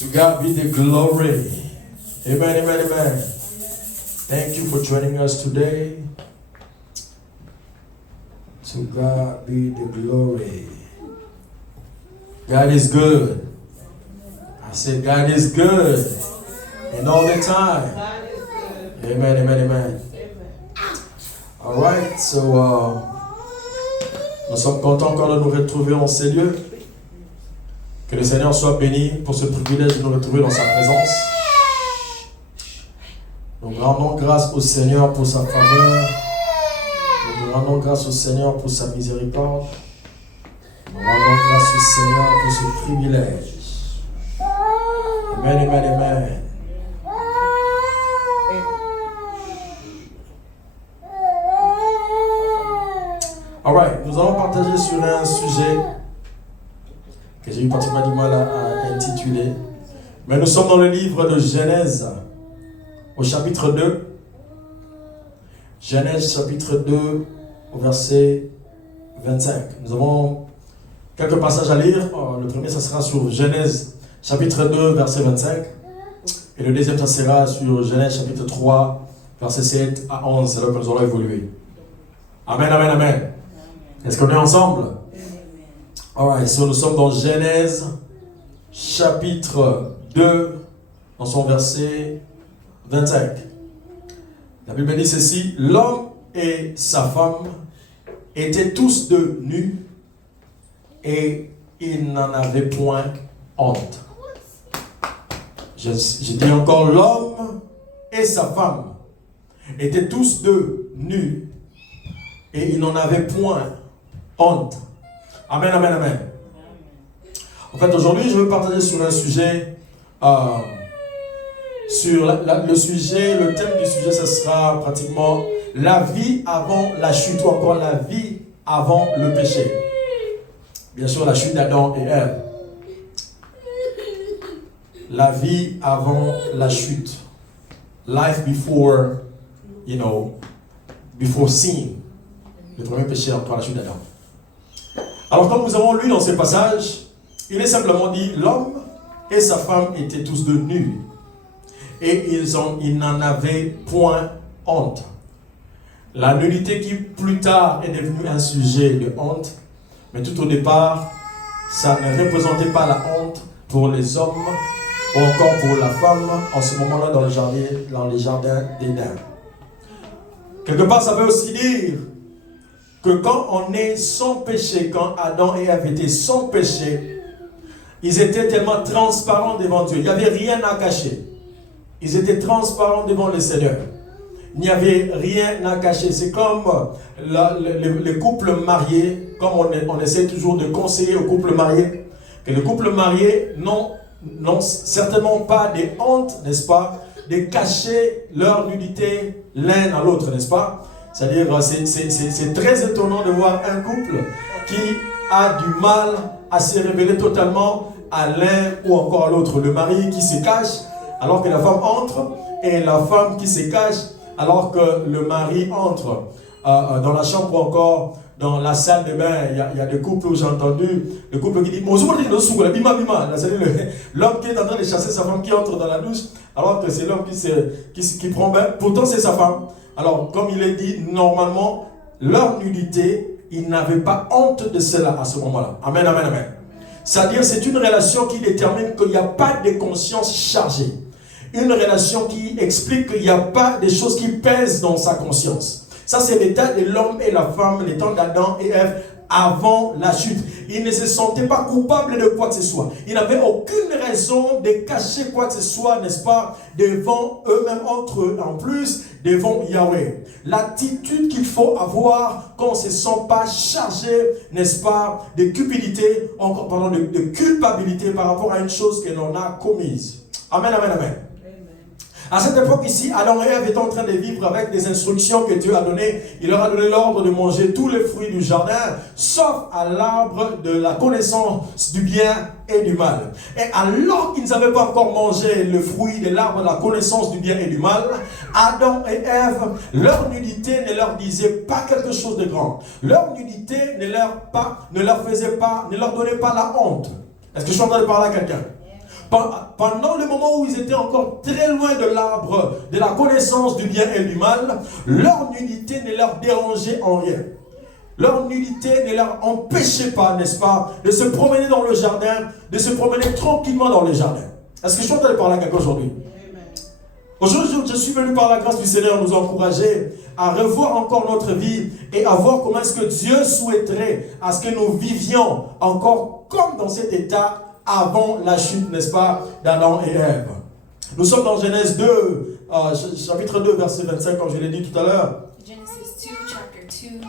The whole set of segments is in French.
To God be the glory. Amen, amen, amen. Thank you for joining us today. To God be the glory. God is good. I said God is good. And all the time. Amen, amen, amen. All right, so nous sommes contents encore de nous retrouver en ces lieux. Que le Seigneur soit béni pour ce privilège de nous retrouver dans sa présence. Nous rendons grâce au Seigneur pour sa faveur. Nous rendons grâce au Seigneur pour sa miséricorde. Nous rendons grâce au Seigneur pour ce privilège. Amen, amen, amen. All right, nous allons partager sur un sujet que j'ai eu pratiquement du mal à intituler. Mais nous sommes dans le livre de Genèse, au chapitre 2. Genèse chapitre 2, au verset 25. Nous avons quelques passages à lire. Le premier, ça sera sur Genèse chapitre 2, verset 25. Et le deuxième, ça sera sur Genèse chapitre 3, verset 7 à 11. C'est là que nous allons évoluer. Amen, amen, amen. Est-ce qu'on est ensemble? Alright, so nous sommes dans Genèse chapitre 2, dans son verset 25. La Bible dit ceci: l'homme et sa femme étaient tous deux nus et ils n'en avaient point honte. Je dis encore, l'homme et sa femme étaient tous deux nus et ils n'en avaient point honte. Amen, amen, amen. En fait, aujourd'hui, je veux partager sur un sujet, le sujet, le thème du sujet, ce sera pratiquement la vie avant la chute, ou encore la vie avant le péché. Bien sûr, la chute d'Adam et Ève. La vie avant la chute. Life before, before sin. Le premier péché encore la chute d'Adam. Alors, comme nous avons lu dans ces passages, il est simplement dit, l'homme et sa femme étaient tous deux nus. Et ils n'en avaient point honte. La nudité qui plus tard est devenue un sujet de honte, mais tout au départ, ça ne représentait pas la honte pour les hommes ou encore pour la femme en ce moment-là dans les jardins d'Éden. Quelque part, ça veut aussi dire que quand on est sans péché, quand Adam et Ève étaient sans péché, ils étaient tellement transparents devant Dieu. Il n'y avait rien à cacher. Ils étaient transparents devant le Seigneur. Il n'y avait rien à cacher. C'est comme les couples mariés, comme on essaie toujours de conseiller aux couples mariés, que les couples mariés n'ont certainement pas de honte, n'est-ce pas, de cacher leur nudité l'un à l'autre, n'est-ce pas? C'est-à-dire, c'est très étonnant de voir un couple qui a du mal à se révéler totalement à l'un ou encore à l'autre. Le mari qui se cache alors que la femme entre, et la femme qui se cache alors que le mari entre dans la chambre ou encore dans la salle de bain. Il y a des couples où j'ai entendu le couple qui dit l'homme qui est en train de chasser sa femme qui entre dans la douche alors que c'est l'homme qui prend bain. Pourtant c'est sa femme. Alors, comme il est dit, normalement, leur nudité, ils n'avaient pas honte de cela à ce moment-là. Amen, amen, amen. C'est-à-dire, c'est une relation qui détermine qu'il n'y a pas de conscience chargée. Une relation qui explique qu'il n'y a pas de choses qui pèsent dans sa conscience. Ça, c'est l'état de l'homme et la femme, l'état d'Adam et Ève avant la chute. Ils ne se sentaient pas coupables de quoi que ce soit. Ils n'avaient aucune raison de cacher quoi que ce soit, n'est-ce pas, devant eux-mêmes, entre eux, en plus, devant Yahweh. L'attitude qu'il faut avoir quand on ne se sent pas chargé, n'est-ce pas, de cupidité, encore, pardon, de culpabilité par rapport à une chose que l'on a commise. Amen, amen, amen. À cette époque ici, Adam et Ève étaient en train de vivre avec des instructions que Dieu a données. Il leur a donné l'ordre de manger tous les fruits du jardin, sauf à l'arbre de la connaissance du bien et du mal. Et alors qu'ils n'avaient pas encore mangé le fruit de l'arbre de la connaissance du bien et du mal, Adam et Ève, leur nudité ne leur disait pas quelque chose de grand. Leur nudité ne leur donnait pas la honte. Est-ce que je suis en train de parler à quelqu'un? Pendant le moment où ils étaient encore très loin de l'arbre de la connaissance du bien et du mal, leur nudité ne leur dérangeait en rien. Leur nudité ne leur empêchait pas, n'est-ce pas, de se promener dans le jardin, de se promener tranquillement dans le jardin. Est-ce que je suis en train de parler à quelqu'un aujourd'hui? Aujourd'hui, je suis venu par la grâce du Seigneur nous encourager à revoir encore notre vie et à voir comment est-ce que Dieu souhaiterait à ce que nous vivions encore comme dans cet état avant la chute, n'est-ce pas, d'Adam et Ève. Nous sommes dans Genèse 2, chapitre 2, verset 25, comme je l'ai dit tout à l'heure. Genesis 2, chapter 2.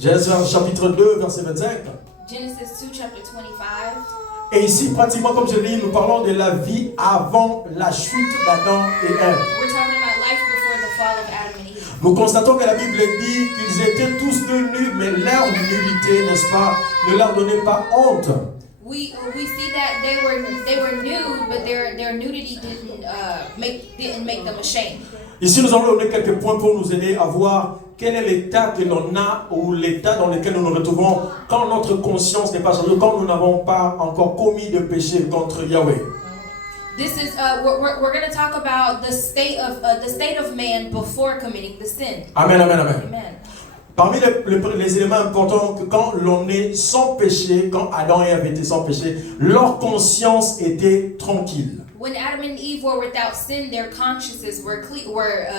Genèse chapitre 2, verset 25. Genesis 2, chapter 25. Et ici, pratiquement, comme je l'ai dit, nous parlons de la vie avant la chute d'Adam et Ève. We're talking about life before the fall of Adam and Eve. Nous constatons que la Bible dit qu'ils étaient tous nus, mais leur nudité, n'est-ce pas, ne leur donnait pas honte. We see that they were nude, but their nudity didn't make them ashamed. Ici, nous allons donner quelques points pour nous aider à voir quel est l'état que l'on a ou l'état dans lequel nous nous retrouvons quand notre conscience n'est pas changée, quand nous n'avons pas encore commis de péché contre Yahweh. This is we're going to talk about the state of man before committing the sin. Amen, amen, amen. Amen. Parmi les éléments importants, que quand l'on est sans péché, quand Adam et Ève étaient sans péché, leur conscience était tranquille. When Adam and Eve were without sin, their consciences were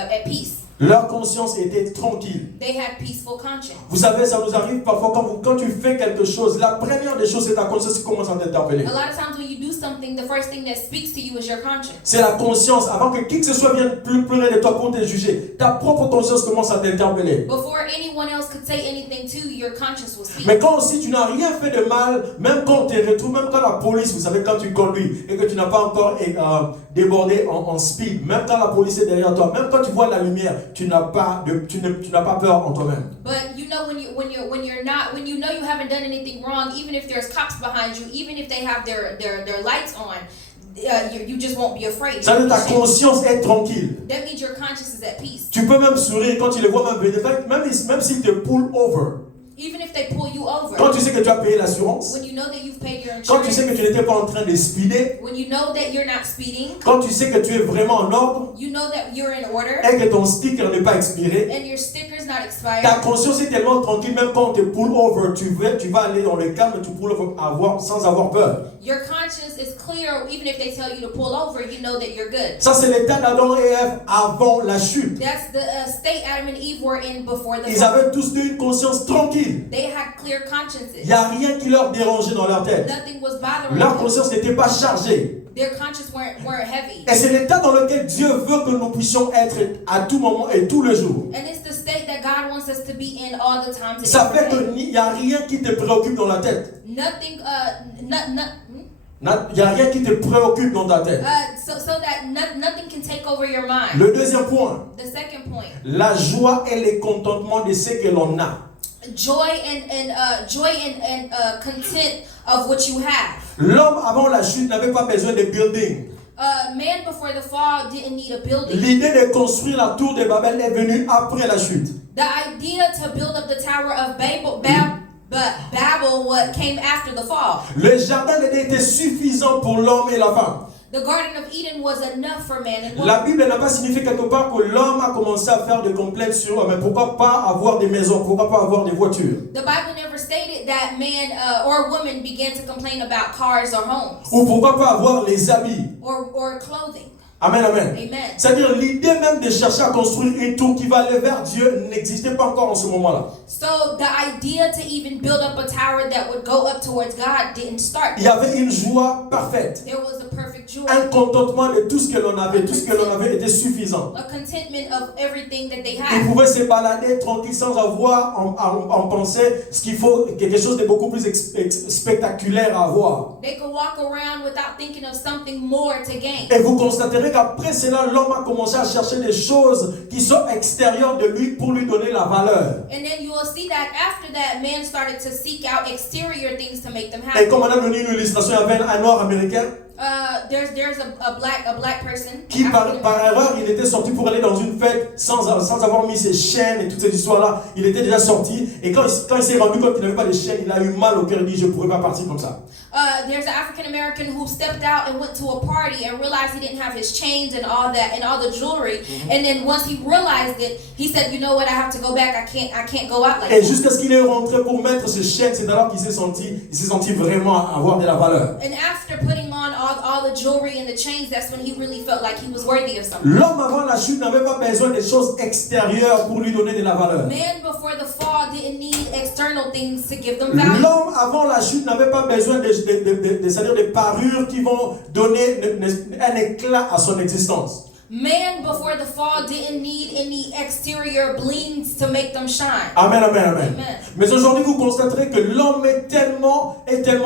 at peace. Leur conscience était tranquille. They had peaceful conscience. Vous savez, ça nous arrive parfois quand tu fais quelque chose, la première des choses, c'est ta conscience qui commence à t'interpeller. A lot of times when you do something, the first thing that speaks to you is your conscience. C'est la conscience. Avant que qui que ce soit vienne pleurer de toi pour te juger, ta propre conscience commence à t'interpeller. Before anyone else could say anything to you, your conscience will speak. Mais quand aussi tu n'as rien fait de mal, même quand on te retrouve, même quand la police, vous savez, quand tu conduis et que tu n'as pas encore débordé en speed, même quand la police est derrière toi, même quand tu vois la lumière, tu n'as pas peur en toi-même. But you know when you know you haven't done anything wrong, even if there's cops behind you, even if they have their lights on, you just won't be afraid. Ça veut dire ta conscience est tranquille. That means your conscience is at peace. Tu peux même sourire quand tu les vois même venir, même s'ils te pull over. Even if they pull you over. Quand tu sais que tu as payé l'assurance. When you know that you've paid your insurance. Quand tu sais que tu n'étais pas en train de speeder. When you know that you're not speeding. Quand tu sais que tu es vraiment en ordre. You know that you're in order. Et que ton sticker n'est pas expiré. And your sticker's not expired. Ta conscience est tellement tranquille, même quand on te pull over, tu vas aller dans le calme, tu pull over sans avoir peur. Your conscience is clear, even if they tell you to pull over, you know that you're good. Ça c'est l'état d'Adam et Ève avant la chute. That's the state Adam and Eve were in before the fall. Ils avaient tous une conscience tranquille. They had clear consciences. Il n'y a rien qui leur dérangeait dans leur tête. Nothing was bothering Leur them. conscience n'était pas chargée. Their conscience weren't heavy. Et c'est l'état dans lequel Dieu veut que nous puissions être à tout moment et tous les jours. And it's the state that God wants us to be in all the time. Ça fait qu'il n'y a rien qui te préoccupe dans la tête. Nothing, Il n'y a rien qui te préoccupe dans ta tête. so that nothing can take over your mind. Le deuxième point, The second point, la joie et le contentement de ce que l'on a. joy and content of what you have. L'homme avant la chute n'avait pas besoin de building. Man before the fall didn't need a building. L'idée de construire la tour de Babel est venue après la chute. The idea to build up the Tower of Babel what came after the fall. Le jardin était suffisant pour l'homme et la femme. The Garden of Eden was enough for man and woman. La Bible n'a pas signifié quelque part que l'homme a commencé à faire des complètes sur l'homme. Mais pourquoi pas avoir des maisons? Pourquoi pas avoir des voitures? The Bible never stated that man or woman began to complain about cars or homes. Ou pourquoi pas avoir les habits? Or clothing. Amen, amen. Amen. C'est-à-dire l'idée même de chercher à construire une tour qui va aller vers Dieu n'existait pas encore en ce moment-là. So the idea to even build up a tower that would go up towards God didn't start. Il y avait une joie parfaite. There was a perfect joy. Un contentement de tout ce que l'on avait. Tout ce que l'on avait était suffisant. A contentment of everything that they Ils had. pouvaient se balader tranquille sans avoir en penser ce qu'il faut, quelque chose de beaucoup plus spectaculaire à avoir. They could walk around without thinking of something more to gain. Et vous constaterez qu'après cela, l'homme a commencé à chercher des choses qui sont extérieures de lui pour lui donner la valeur. And then you will see that after that, man started to seek out exterior things to make them Et happy. comme on a donné une illustration, il y avait un noir américain. there's a black person. Qui par African-American. erreur, il était sorti pour aller dans une fête sans avoir mis ses chaînes et toutes ces histoires-là. Il était déjà sorti. Et quand il s'est rendu compte qu'il n'avait pas de chaînes, il a eu mal au cœur. Il dit, je ne pourrais pas partir comme ça. There's an African American who stepped out and went to a party and realized he didn't have his chains and all that and all the jewelry. And then once he realized it, he said, "You know what? I have to go back. I can't go out like Et that." jusqu'à ce qu'il est rentré pour mettre ses chaînes, c'est alors qu'il s'est senti vraiment avoir de la valeur. And after putting on all the jewelry and the chains, that's when he really felt like he was worthy of something. L'homme avant la chute n'avait pas besoin des choses extérieures pour lui donner de la valeur. Man before the fall didn't need external things to give them value. L'homme avant la chute n'avait pas besoin c'est-à-dire des parures qui vont donner un éclat à son existence. Man before the fall didn't need any exterior blings to make them shine. Amen, amen, amen. Amen. Mais aujourd'hui, vous constaterez que l'homme est tellement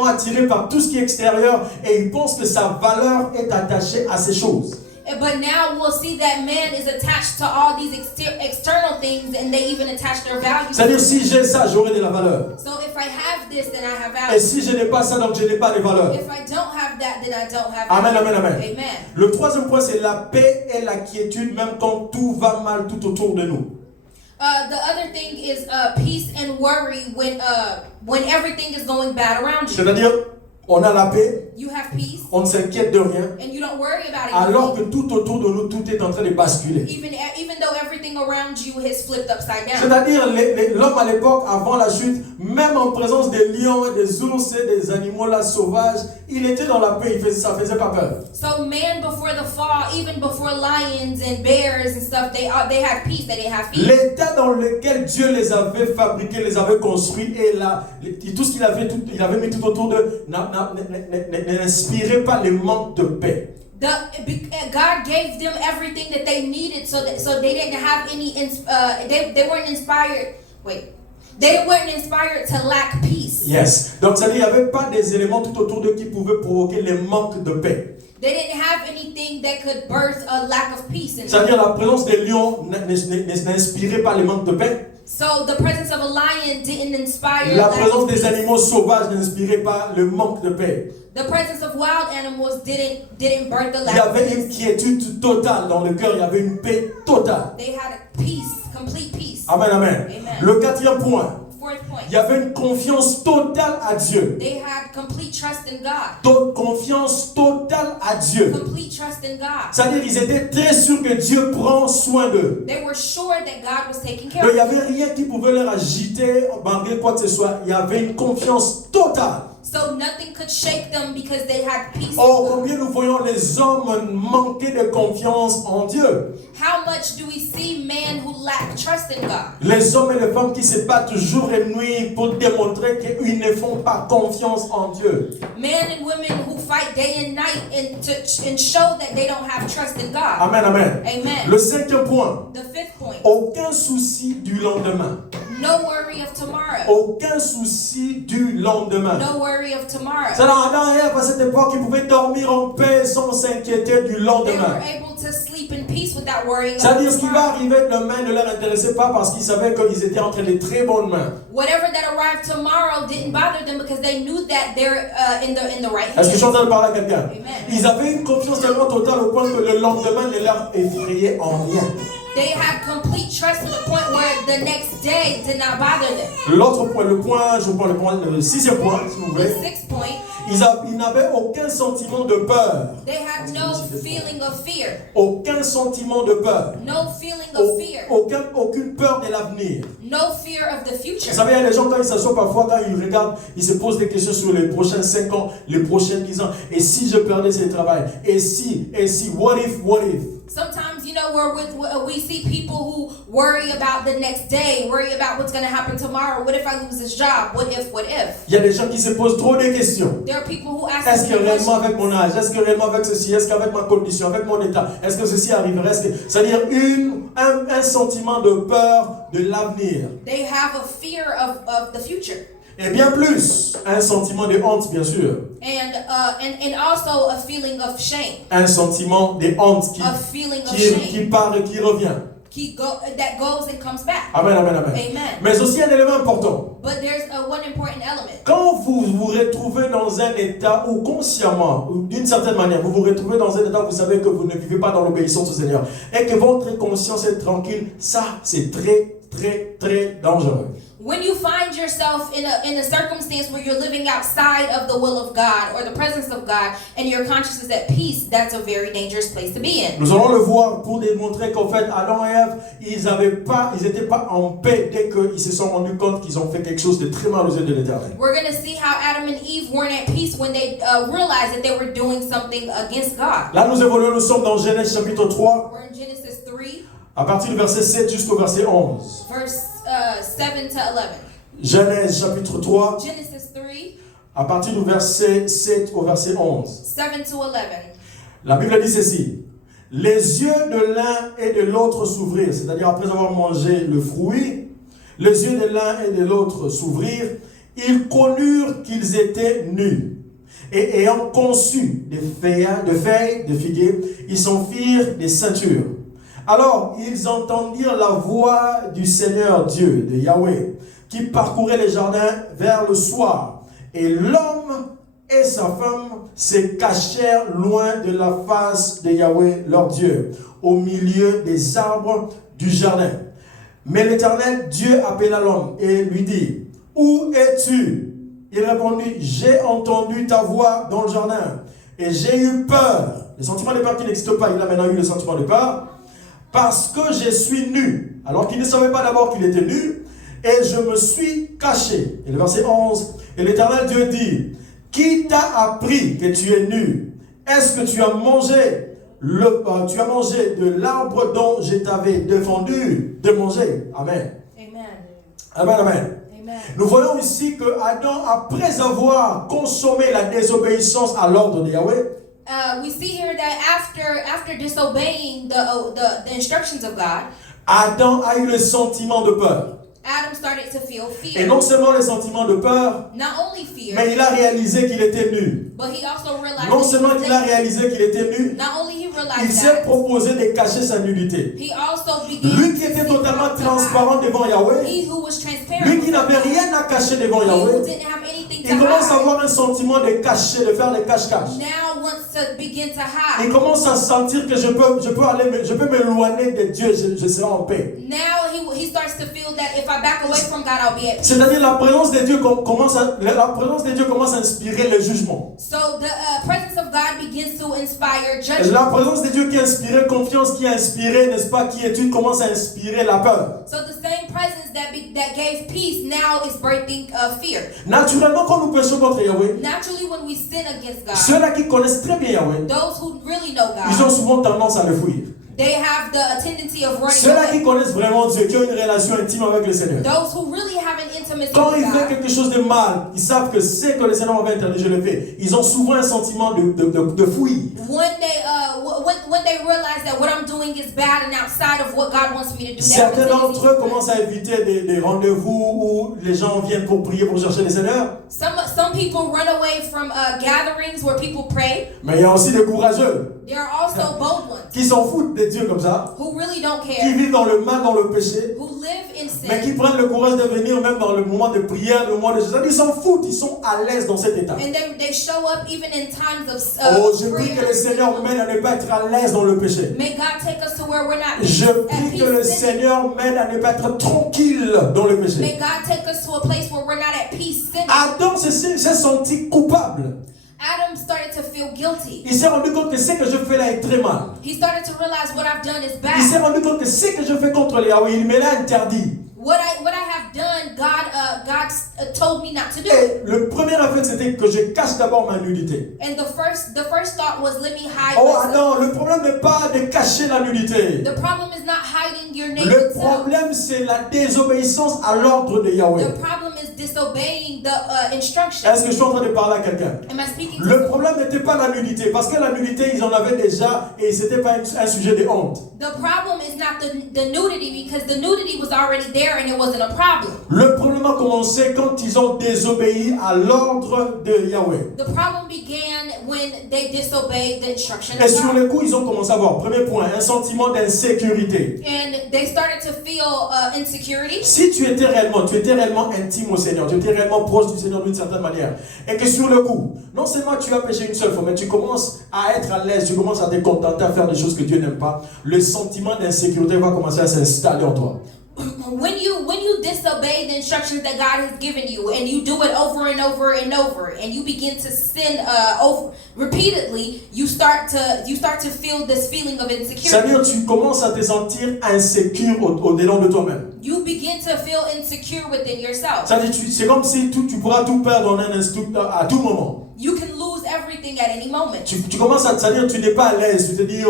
attiré par tout ce qui est extérieur et il pense que sa valeur est attachée à ces choses. But now we'll see that man is attached to all these external things, and they even attach their value. C'est-à-dire, si j'ai ça, j'aurai de la valeur. So if I have this, then I have Et value. si je n'ai pas ça, donc je n'ai pas de valeur. If I don't have that, then I don't have Amen, value. amen, amen. Amen. Le troisième point, c'est la paix et la quiétude, même quand tout va mal tout autour de nous. The other thing is peace and worry when everything is going bad around you. C'est-à-dire, on a la paix, You have peace, on ne s'inquiète de rien, and you don't worry about it. alors que tout autour de nous, tout est en train de basculer. Even though everything around you has flipped upside down. C'est-à-dire, l'homme à l'époque, avant la chute, même en présence des lions et des ours et des animaux là sauvages, il était dans la paix, ça faisait pas peur. So man before the fall, even before lions and bears and stuff, they had peace. They didn't have fear. L'état dans lequel Dieu les avait fabriqués, les avait construits, et là, tout ce qu'il avait mis tout autour d'eux n'inspirait pas le manque de paix. God gave them everything that they needed, so they didn't have any. They weren't inspired. They weren't inspired to lack peace. Yes. Donc, ça veut dire qu'il n'y avait pas des éléments tout autour d'eux qui pouvaient provoquer le manque de paix. They didn't have anything that could birth a lack of peace in them. C'est-à-dire la présence des lions n'inspirait pas le manque de paix. So the presence of a lion didn't inspire La lack présence of des peace. animaux sauvages n'inspirait pas le manque de paix. The presence of wild animals didn't birth the Il y lack of avait une peace. quiétude totale dans le cœur, il y avait une paix totale. They had a peace, complete peace. Amen, amen. Amen. Le quatrième point, Fourth point. il y avait une confiance totale à Dieu. They had complete trust in God. Confiance totale à Dieu. Complete trust in God. C'est-à-dire qu'ils étaient très sûrs que Dieu prend soin d'eux. They were sure that God was taking care Donc, il of n'y them. avait rien qui pouvait leur agiter, malgré quoi que ce soit. Il y avait une confiance totale. So nothing could shake them because they had peace. Or, in God. combien nous voyons les hommes manquer de confiance en Dieu. How much do we see men who lack trust in God? Les hommes et les femmes qui se battent jour et nuit pour démontrer qu'ils ne font pas confiance en Dieu. Men and women who fight day and night and show that they don't have trust in God. Amen, amen. Amen. Le cinquième point, The fifth point. aucun souci du lendemain. No worry of tomorrow. Aucun souci du lendemain. No worry of tomorrow. C'est dans à cette époque, ils pouvaient dormir en paix sans s'inquiéter du They lendemain. were able to sleep in peace without worrying about C'est-à-dire ce qui va tomorrow. arriver demain ne leur intéressait pas parce qu'ils savaient qu'ils étaient entre de très bonnes mains. Whatever that arrived tomorrow didn't bother them because they knew that they're in the right Est-ce que je suis en hands. train de parler à quelqu'un? Amen. Ils avaient une confiance tellement totale au point que le lendemain ne leur effrayait en rien. They had complete trust to the point where the next day did not bother them. L'autre point, je prends le sixième point, si vous The voulez. sixth point, Ils n'avaient aucun sentiment de peur. they had no feeling of fear. Aucun sentiment de peur. No feeling of fear. Aucune peur de l'avenir. No fear of the Vous future. savez, il y a des gens quand ils s'assoient parfois, quand ils regardent, ils se posent des questions sur les prochains 5 ans, les prochains 10 ans. Et si je perdais ce travail? Et si, what if? Sometimes, we see people who worry about the next day, worry about what's going to happen tomorrow. What if I lose this job? What if? Il y a des gens qui se posent trop de questions. There are people who ask Est-ce que me réellement questions. avec mon âge? Est-ce que réellement avec ceci? Est-ce qu'avec ma condition? Avec mon état? Est-ce que ceci arriverait? C'est-à-dire un sentiment de peur de l'avenir. They have a fear of the future. Et bien plus, un sentiment de honte, bien sûr. And also a feeling of shame. Un sentiment de honte A feeling of qui shame. part et qui revient. that goes and comes back. Amen, amen, amen. Amen. Mais aussi un élément important. But there's one important element. Quand vous vous retrouvez dans un état où consciemment, ou d'une certaine manière, vous vous retrouvez dans un état où vous savez que vous ne vivez pas dans l'obéissance au Seigneur et que votre conscience est tranquille, ça c'est très, très, très dangereux. When you find yourself in a circumstance where you're living outside of the will of God or the presence of God and your conscience is at peace, that's a very dangerous place to be in. Nous allons le voir pour démontrer qu'en fait, Adam et Ève, ils n'étaient pas en paix dès qu'ils se sont rendus compte qu'ils ont fait quelque chose de très mal aux yeux de l'Éternel. We're going to see how Adam and Eve weren't at peace when they realized that they were doing something against God. Là, nous évoluons, nous sommes dans Genèse chapitre 3, We're in Genesis 3, à partir du verset 7 jusqu'au verset 11. verse 7 to 11. Genèse chapitre 3, Genesis 3, à partir du verset 7 au verset 11. 7 to 11. La Bible dit ceci. Les yeux de l'un et de l'autre s'ouvrirent, c'est-à-dire après avoir mangé le fruit, les yeux de l'un et de l'autre s'ouvrirent, ils connurent qu'ils étaient nus. Et ayant conçu des feuilles de figuier, ils s'en firent des ceintures. Alors ils entendirent la voix du Seigneur Dieu, de Yahweh, qui parcourait les jardins vers le soir. Et l'homme et sa femme se cachèrent loin de la face de Yahweh, leur Dieu, au milieu des arbres du jardin. Mais l'Éternel Dieu appela l'homme et lui dit, « Où es-tu » Il répondit, « J'ai entendu ta voix dans le jardin et j'ai eu peur. » Le sentiment de peur qui n'existe pas, il a maintenant eu le sentiment de peur. « Parce que je suis nu. » Alors qu'il ne savait pas d'abord qu'il était nu. « Et je me suis caché. » Et le verset 11, « Et l'Éternel Dieu dit, « Qui t'a appris que tu es nu? Est-ce que tu as mangé de l'arbre dont je t'avais défendu de manger? » Amen. Amen. Amen, amen. Amen. Nous voyons ici que Adam, après avoir consommé la désobéissance à l'ordre de Yahweh, We see here that after disobeying the instructions of God, Adam a eu le sentiment de peur. Adam started to feel fear. Et non seulement le sentiment de peur, Not only fear, mais il a réalisé qu'il était nu. but he also realized Non that he seulement was qu'il a naked. réalisé qu'il était nu, Not only he il realized s'est that, proposé de cacher sa nudité. he also began Lui qui to était seek totalement out to transparent hide. devant Yahweh, He who was transparent, lui qui n'avait rien à cacher devant he who Yahweh, didn't have anything to il commence à hide, avoir un sentiment de cacher, de faire des cache-cache. now wants to begin to Il hide. commence à sentir que je peux m'éloigner de Dieu, je serai en paix. Now he starts to feel that if I back away from God, I'll be at peace. C'est-à-dire la présence de Dieu commence à inspirer le jugement. So the presence of God begins to inspire judgment. La présence de Dieu qui a inspiré confiance, qui a inspiré, n'est-ce pas, quiétude, commence à inspirer la peur. So the same presence that gave peace now is birthing fear. Naturellement, quand nous péchons contre Yahweh, Naturally, when we sin against God, ceux-là qui connaissent très bien Yahweh, those who really know ils ont God, souvent tendance à le fuir. they have the tendency of running Ceux-là qui away. connaissent vraiment Dieu, qui ont une relation intime avec le Seigneur. Those who really have an intimacy Quand with il fait God, quelque chose de mal, ils savent que c'est que le Seigneur m'avait interdit, je le fais. Ils ont souvent un sentiment de fuir. when they realize that what I'm doing is bad and outside of what God wants me to do, they have a Certains tendency d'entre eux to run. commencent à éviter des rendez-vous où les gens viennent pour prier, pour chercher le Seigneur. Some people run away from gatherings where people pray. Mais il y a aussi des courageux There are also bold ones qui s'en foutent de Dieu comme ça, who really don't qui care, vivent dans le mal, dans le péché, who live in mais qui sin, prennent le courage de venir même dans le moment de prière, le moment de Jésus. Ils s'en foutent, ils sont à l'aise dans cet état. and they show up even in times of Oh, je prie que le prayer. Seigneur m'aide à ne pas être à l'aise dans le péché. May God take us to where we're not Je at prie que le peace sinning. Seigneur m'aide à ne pas être tranquille dans le May péché. God take us to a place where we're not at peace sinning. Adam s'est senti coupable. Adam started to feel guilty. Il s'est rendu compte que ce que je fais là est très mal. He started to realize what I've done is Il s'est bad. rendu compte que ce que je fais contre les Yahweh, il me l'a interdit. What I have done, God told me not to do. Et le premier réflexe, c'était que je cache d'abord ma nudité. And the first thought was, let me hide Oh myself. Adam, le problème n'est pas de cacher la nudité. The problem is not hiding your Le naked self. problème, c'est la désobéissance à l'ordre de Yahweh. The problem is disobeying the instructions. Est-ce que je suis en train de parler à quelqu'un? Am I speaking to Le problème n'était pas la nudité, parce que la nudité, ils en avaient déjà et c'était pas un sujet de honte. The problem is not the nudity, because the nudity was already there and it wasn't a problem. Le problème a commencé quand ils ont désobéi à l'ordre de Yahweh. The problem began when they disobeyed the instruction Et of sur God. le coup, ils ont commencé à avoir, premier point, un sentiment d'insécurité. And they started to feel insecurity. Si tu étais réellement intime au Seigneur, tu étais réellement proche du Seigneur d'une certaine manière, et que sur le coup, non seulement tu as péché une seule fois, mais tu commences à être à l'aise, tu commences à te contenter à faire des choses que Dieu n'aime pas, le sentiment d'insécurité va commencer à s'installer en toi. When you disobey the instructions that God has given you, and you do it over and over and over, and you begin to sin over repeatedly, you start to feel this feeling of insecurity. C'est-à-dire tu commences à te sentir insécure au-dedans de toi-même. You begin to feel insecure within yourself. C'est-à-dire c'est comme si tu pourras tout perdre en un instant, à tout moment. You can lose everything at any moment. Tu commences à, c'est-à-dire tu n'es pas à l'aise, tu te dis It's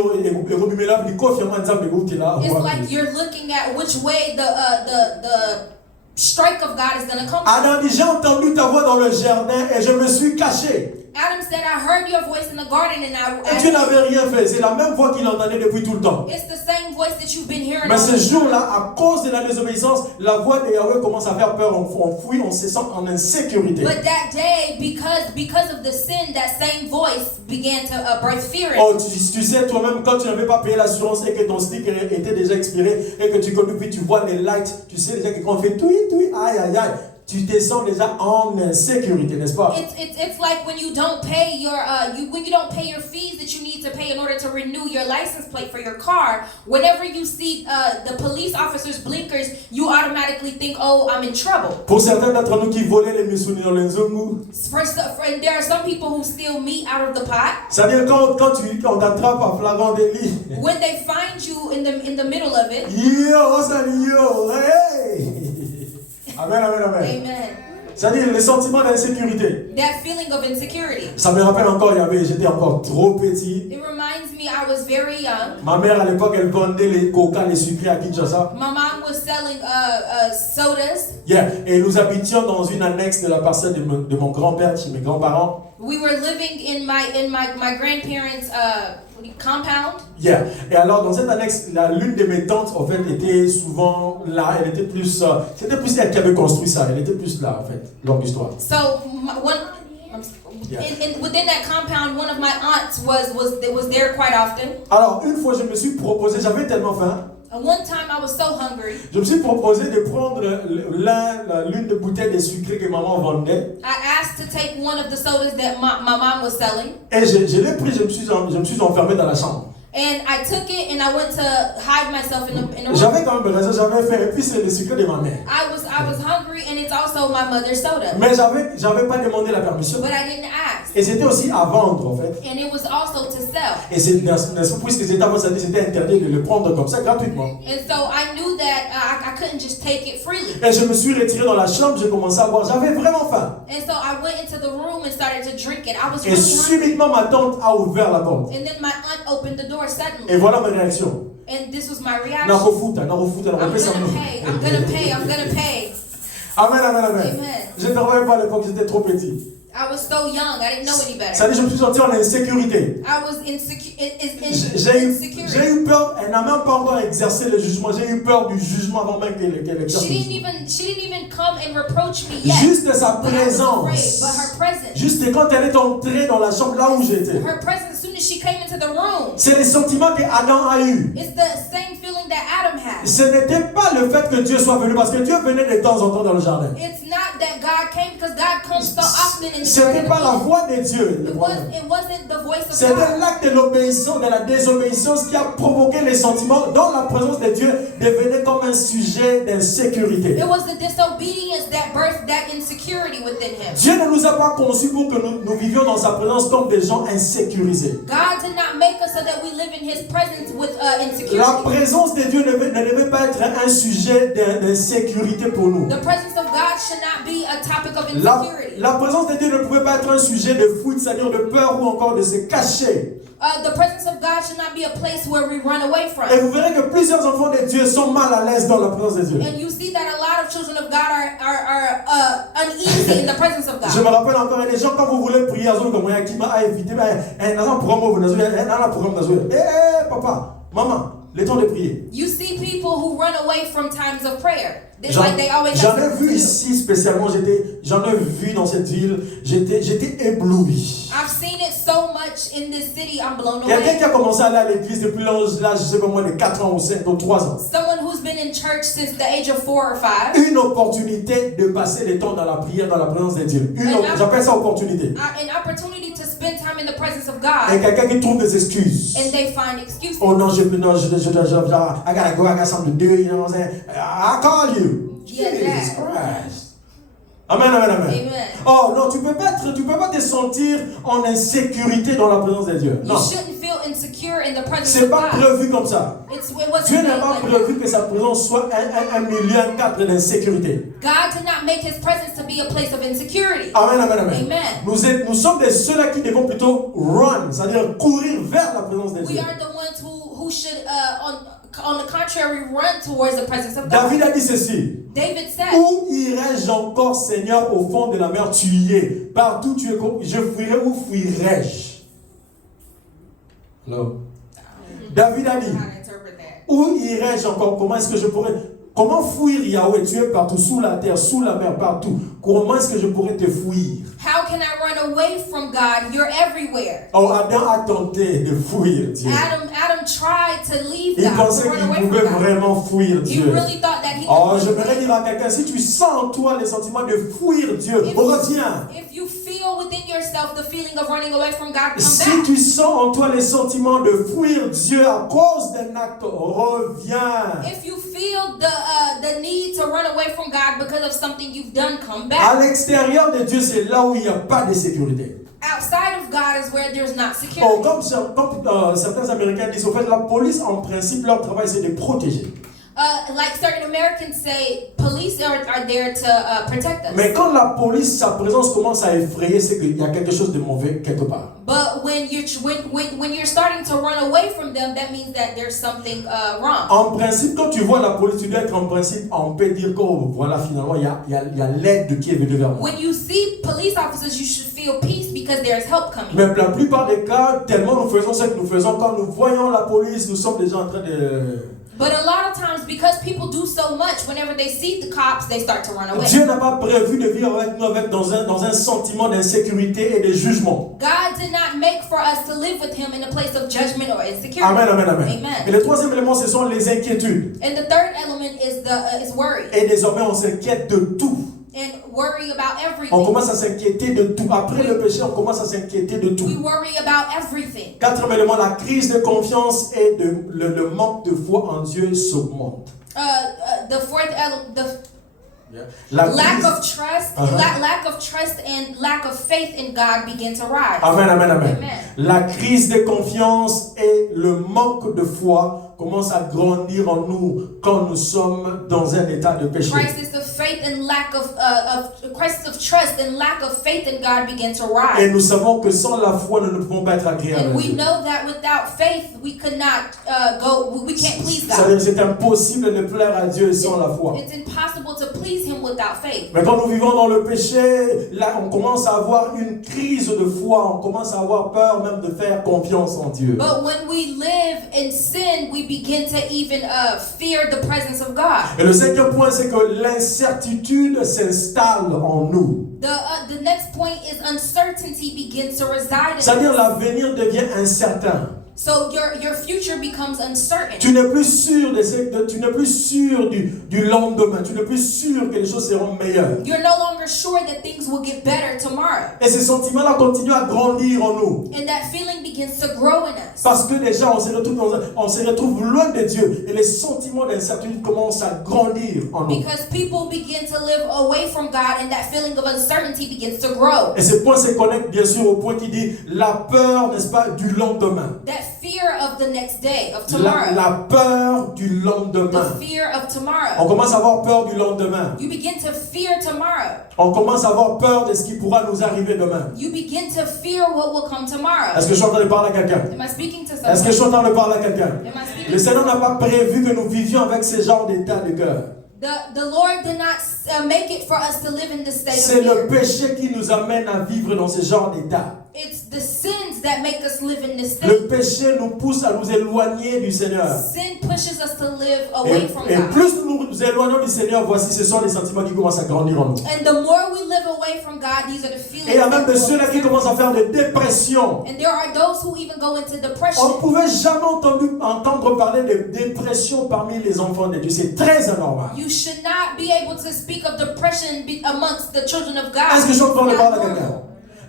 like you're looking at which way the strike of God is going to come from. Adam dit, j'ai entendu ta voix dans le jardin et je me suis caché. Adam said, I heard your voice in the garden and Et tu n'avais rien fait. C'est la même voix qu'il entendait depuis tout le temps. It's the same voice that you've been hearing. Mais ce jour-là, à cause de la désobéissance, la voix de Yahweh commence à faire peur. On fuit, on se sent en insécurité. But that day, because of the sin, that same voice began to birth fear in Oh, you. tu sais toi-même, quand tu n'avais pas payé l'assurance et que ton sticker était déjà expiré et que tu conduis, puis tu vois les lights, tu sais déjà que quand on fait tout, aïe, aïe, aïe. Tu te sens déjà en insécurité, n'est-ce pas? It's like when you don't pay your fees that you need to pay in order to renew your license plate for your car. Whenever you see the police officer's blinkers, you automatically think, "Oh, I'm in trouble." Pour certains d'entre nous qui volaient les misuni dans les zungu, And there are some people who steal meat out of the pot. c'est-à-dire quand on t'attrape à flagrant délit. When they find you in the middle of it. Yo, what's up, yo? Hey! Amen, amen, amen. Amen. C'est-à-dire le sentiment d'insécurité. That feeling of insecurity. Ça me rappelle encore, j'étais encore trop petit. It reminds me I was very young. Ma mère à l'époque, elle vendait les coca, les sucrés à Kinshasa. My mom was selling sodas. Yeah. Et nous habitions dans une annexe de la parcelle de mon grand-père, chez mes grands-parents. We were living in my grandparents' compound. Yeah. Et alors dans cette annexe, l'une de mes tantes en fait était souvent là. Elle était plus, c'était plus elle qui avait construit ça. Elle était plus là en fait, longue histoire. So within that compound, one of my aunts was there quite often. Alors une fois, je me suis proposé, j'avais tellement faim. And one time I was so hungry. Je me suis proposé de prendre l'une des bouteilles de sucré que maman vendait. I asked to take one of the sodas that my mom was selling. Et je l'ai pris, je me suis enfermé dans la chambre. And I took it and I went to hide myself in the room. J'avais quand même raison, j'avais faim. Et puis c'est le sucre de ma mère. I was hungry, and it's also my mother's soda. Mais j'avais pas demandé la permission. But I didn't ask. Et c'était aussi à vendre en fait. And it was also to sell. Et puisque c'était avant ça, c'était interdit de le prendre comme ça gratuitement. And so I knew that I couldn't just take it freely. Et je me suis retiré dans la chambre, j'ai commencé à boire. J'avais vraiment faim. And so I went into the room and started to drink it. I was Et really hungry. subitement ma tante a ouvert la porte. And then my aunt opened the door suddenly. Et voilà ma réaction. And this was my reaction. Narofuta, I'm gonna pay. I'm gonna pay. Amen, amen, amen. Amen. Je ne travaillais pas à l'époque, j'étais trop petit. I was so young. I didn't know any better. Ça dit, je me suis senti en insécurité. I was insecure. J'ai eu peur, elle n'a même pas encore exercé le jugement. J'ai eu peur du jugement avant même qu'elle exerce. She didn't even come and reproach me yet. Juste de sa But I was afraid. présence. But her presence. Juste quand elle est entrée dans la chambre là où j'étais. Her presence, as soon as she came into the room. C'est le sentiment que Adam a eu. It's the same feeling that Adam had. Ce n'était pas le fait que Dieu soit venu, parce que Dieu venait de temps en temps dans le jardin. It's not that God came, because God comes so often in the Ce n'était garden. pas la voix de Dieu. It wasn't the voice of C'était God. l'acte de l'obéissance, de la désobéissance qui a provoqué les sentiments dont la présence de Dieu devenait comme un sujet d'insécurité. It was the disobedience that birthed that insecurity within him. Dieu ne nous a pas conçus pour que nous vivions dans sa présence comme des gens insécurisés. God did not make us so that we live in His presence with insecurity. La présence de Dieu ne devait pas être un sujet d'insécurité pour nous. The presence of God should not be a topic of insecurity. La présence de Dieu ne pouvait pas être un sujet de fuite, c'est-à-dire de peur ou encore de se cacher. The presence of God should not be a place where we run away from. Et vous verrez que plusieurs enfants de Dieu sont mal à l'aise dans la présence de Dieu. And you see that a lot of children of God are uneasy in the presence of Je me God. rappelle encore, il y a des gens, quand vous voulez prier, comme il y a qui m'a invité, papa, maman, le temps de prier. You see people who run away from times of prayer. It's like they always J'en have ai something vu to do. ici spécialement, j'en ai vu dans cette ville, j'étais ébloui. I've seen it so much in this city, I'm blown Quelqu'un away. qui a commencé à aller à l'église depuis l'âge, je sais pas moi, de 4 ans ou 5 ou 3 ans. Someone who's been in church since the age of 4 or 5. Une opportunité de passer le temps dans la prière, dans la présence de Dieu. J'appelle ça opportunité. An opportunity to spend time in the presence of Et God. quelqu'un qui trouve des excuses. And they find excuses. Oh non, I gotta go, I got something to do, you know what I'm saying? I'll call you. Yeah, Jesus that. Christ. Amen, amen, amen. Amen. Oh non, tu peux pas te sentir en insécurité dans la présence de Dieu. You Non. shouldn't feel insecure in the presence C'est of pas God. prévu comme ça. It wasn't Dieu made n'a pas like that. prévu que sa présence soit un million quatre d'insécurité. God did not make his presence to be a place of insecurity. Amen, amen, amen. Amen. Nous sommes de ceux-là qui devons plutôt run, c'est-à-dire courir vers la présence de We Dieu. are the ones who should, on the contrary, run towards the presence of God. David a dit ceci. David said, Où irai-je encore, Seigneur, au fond de la mer? Tu y es. Partout tu es. Je fuirai, où fuirai-je? Hello. David a dit, how to interpret that. où irai-je encore? Comment est-ce que je pourrais... Comment fuir Yahweh? Tu es partout, sous la terre, sous la mer, partout. Comment est-ce que je pourrais te fuir? How can I run away from God? You're everywhere. Oh, Adam a tenté de fuir Dieu. Adam tried to leave Il God, pensait to run qu'il away pouvait from God. vraiment fuir He Dieu. really thought that he Oh, could j'aimerais run dire away. à quelqu'un, si tu sens en toi le sentiment de fuir Dieu, If- reviens. If you feel within yourself the feeling of running away from God, come Si back. tu sens en toi le sentiment de fuir Dieu à cause d'un acte, reviens. If you feel the need to run away from God because of something you've done, come À back. l'extérieur de Dieu, c'est là où il n'y a pas de sécurité. Outside of God is where there's not Oh, security. comme certains Américains disent, au fait, la police, en principe, leur travail, c'est de protéger. Like certain Americans say, police are there to protect us. Mais quand la police, sa présence commence à effrayer, c'est qu'il y a quelque chose de mauvais quelque part. But when you're starting to run away from them, that means that there's something wrong. En principe, quand tu vois la police, tu dois être en principe, on peut dire que oh, voilà, finalement, il y a l'aide qui est venue vers moi. When you see police officers, you should feel peace because there's help coming. Mais la plupart des cas, tellement nous faisons ce que nous faisons, quand nous voyons la police, nous sommes déjà en train de... But a lot of times, because people do so much, whenever they see the cops, they start to run away. Dieu n'a pas prévu de vivre avec nous dans un sentiment d'insécurité et de jugement. God did not make for us to live with Him in a place of judgment or insecurity. Amen, amen, amen. Amen. Et le troisième élément, ce sont les inquiétudes. And the third element is worry. Et désormais, on s'inquiète de tout. And worry about On everything. commence à s'inquiéter de tout. Après le péché, on commence à s'inquiéter de tout. We worry about everything. Quatrième élément, la crise de confiance et le manque de foi en Dieu s'augmente. The fourth element, La lack crise- of trust, lack of trust and lack of faith in God begin to rise. Amen, amen, amen. Amen. La crise de confiance et le manque de foi commencent à grandir en nous quand nous sommes dans un état de péché. Crisis of faith and lack of crisis of trust and lack of faith in God begin to Et rise. nous savons que sans la foi, nous ne pouvons pas être agréables. And à we Dieu. know that without faith, we could not we can't please God. C'est-à-dire que c'est impossible de plaire à Dieu sans la foi. It's impossible to please Him without faith. Mais quand nous vivons dans le péché, là, on commence à avoir une crise de foi. On commence à avoir peur même de faire confiance en Dieu. But when we live in sin, we begin to even fear the presence of God. Et le cinquième point, c'est que l'incertitude s'installe en nous. The next point is uncertainty begins to reside in C'est-à-dire us. l'avenir devient incertain. So your future becomes uncertain. Tu n'es plus sûr tu n'es plus sûr du lendemain. Tu n'es plus sûr que les choses seront meilleures. You're no longer sure that things will get better tomorrow. Et ces sentiments-là continuent à grandir en nous. And that feeling begins to grow in us. Parce que déjà, on se retrouve loin de Dieu. Et les sentiments d'incertitude commencent à grandir en nous. Because people begin to live away from God and that feeling of uncertainty begins to grow. Et ce point se connecte bien sûr au point qui dit la peur, n'est-ce pas, du lendemain. That that fear of the next day, of tomorrow. La peur du lendemain. The fear of tomorrow. On commence à avoir peur du lendemain. You begin to fear tomorrow. On commence à avoir peur de ce qui pourra nous arriver demain. You begin to fear what will come tomorrow. Est-ce que je suis en train de parler à quelqu'un? Am I speaking to Est-ce que je someone? suis en train de parler à quelqu'un? Am I speaking Le to Seigneur n'a someone? pas prévu que nous vivions avec ce genre d'état de cœur. The Lord did not make it for us to live in this state C'est of le fear. péché qui nous amène à vivre dans ce genre d'état. It's the sins that make us live in this Le state. péché nous pousse à nous éloigner du Seigneur. Sin pushes us to live away from Et God. plus nous nous éloignons du Seigneur, voici, ce sont les sentiments qui commencent à grandir en nous. And the more we live away from God, these are the feelings. Et il y a même that de will ceux-là qui commencent à faire des dépressions. And there are those who even go into On ne depression. pouvait jamais entendre parler de dépression parmi les enfants de Dieu. C'est très anormal. You should not be able to speak of depression amongst the children of God. Est-ce que je suis en train de It's parler à not quelqu'un? normal.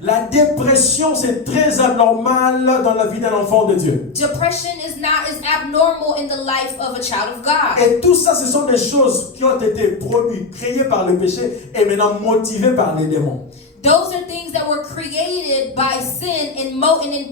La dépression, c'est très anormal dans la vie d'un enfant de Dieu. Depression is abnormal in the life of a child of God. Et tout ça, ce sont des choses qui ont été produites, créées par le péché et maintenant motivées par les démons. Those are things that were created by sin and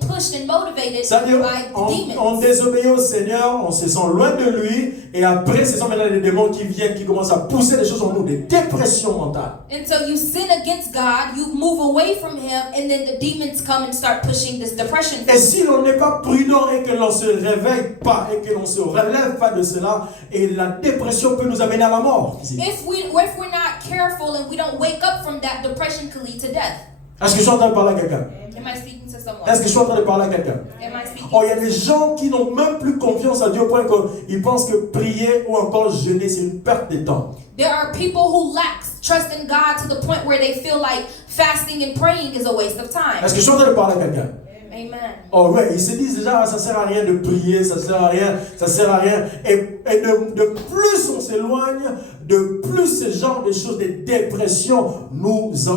pushed and motivated C'est-à-dire, by on demons. désobéit au Seigneur, on se sent loin de lui, et après, ce sont maintenant les démons qui viennent, qui commencent à pousser des choses en nous, des dépressions mentales. And so you sin against God, you move away from Him, and then the demons come and start pushing this depression. Et si l'on n'est pas prudent et que l'on ne se réveille pas, et que l'on ne se relève pas de cela, et la dépression peut nous amener à la mort. If we're not careful and we don't wake up from that, depression could lead to death. Est-ce que je suis en train de parler à quelqu'un? Am I speaking to someone? Est-ce que je suis en train de parler à quelqu'un? Am I speaking? Oh, il y a des gens qui n'ont même plus confiance à Dieu au point qu'ils pensent que prier ou encore jeûner, c'est une perte de temps. There are people who lack trust in God to the point where they feel like fasting and praying is a waste of time. Est-ce que je suis en train de parler à quelqu'un? Amen. Oh ouais, ils se disent déjà, ça sert à rien de prier, ça sert à rien, ça sert à rien. Et de plus on s'éloigne, de plus ce genre de choses, des dépressions,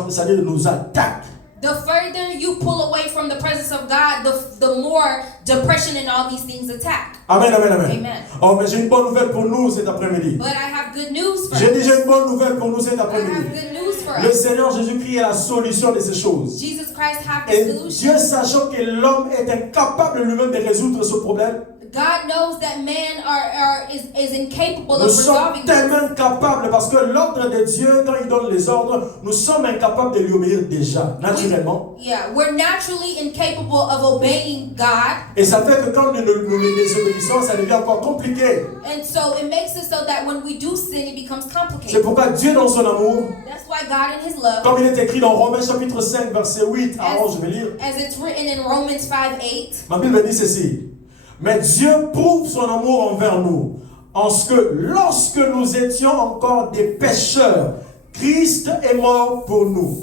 c'est-à-dire nous attaquent. The further you pull away from the presence of God, the more depression and all these things attack. Amen, amen, amen. Amen. Oh, mais j'ai une bonne nouvelle pour nous cet après-midi. But I have good news for J'ai us. déjà une bonne nouvelle pour nous cet I have après-midi. good news for Le us. Seigneur Jésus-Christ est la solution de ces choses. Jesus Christ have Et the solution. Dieu, sachant que l'homme est incapable lui-même de résoudre ce problème, God knows that man is incapable nous of sommes resolving this. tellement incapables parce que l'ordre de Dieu, quand il donne les ordres, nous sommes incapables de lui obéir déjà, naturellement. Yeah, we're naturally incapable of obeying God. Et ça fait que quand nous les désobéissons, ça devient encore compliqué. And so it makes it so that when we do sin, it becomes C'est complicated. pourquoi Dieu, dans son amour, That's why God in His love, comme il est écrit dans Romains chapitre 5, verset 8 à 11, je vais lire. as it's written in Romans 5:8, Ma Bible dit ceci. Mais Dieu prouve son amour envers nous, en ce que lorsque nous étions encore des pécheurs, Christ est mort pour nous.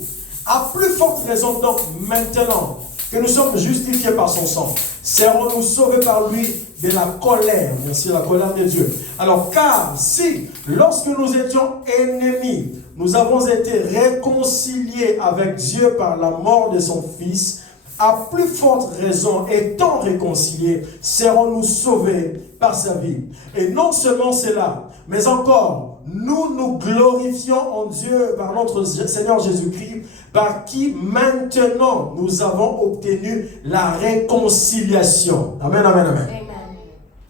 À plus forte raison donc maintenant que nous sommes justifiés par son sang, serons-nous sauvés par lui de la colère, merci, la colère de Dieu. Alors car si, lorsque nous étions ennemis, nous avons été réconciliés avec Dieu par la mort de son Fils, à plus forte raison, étant réconciliés, serons-nous sauvés par sa vie. Et non seulement cela, mais encore, nous nous glorifions en Dieu par notre Seigneur Jésus-Christ, par qui maintenant nous avons obtenu la réconciliation. Amen, amen, amen. Amen.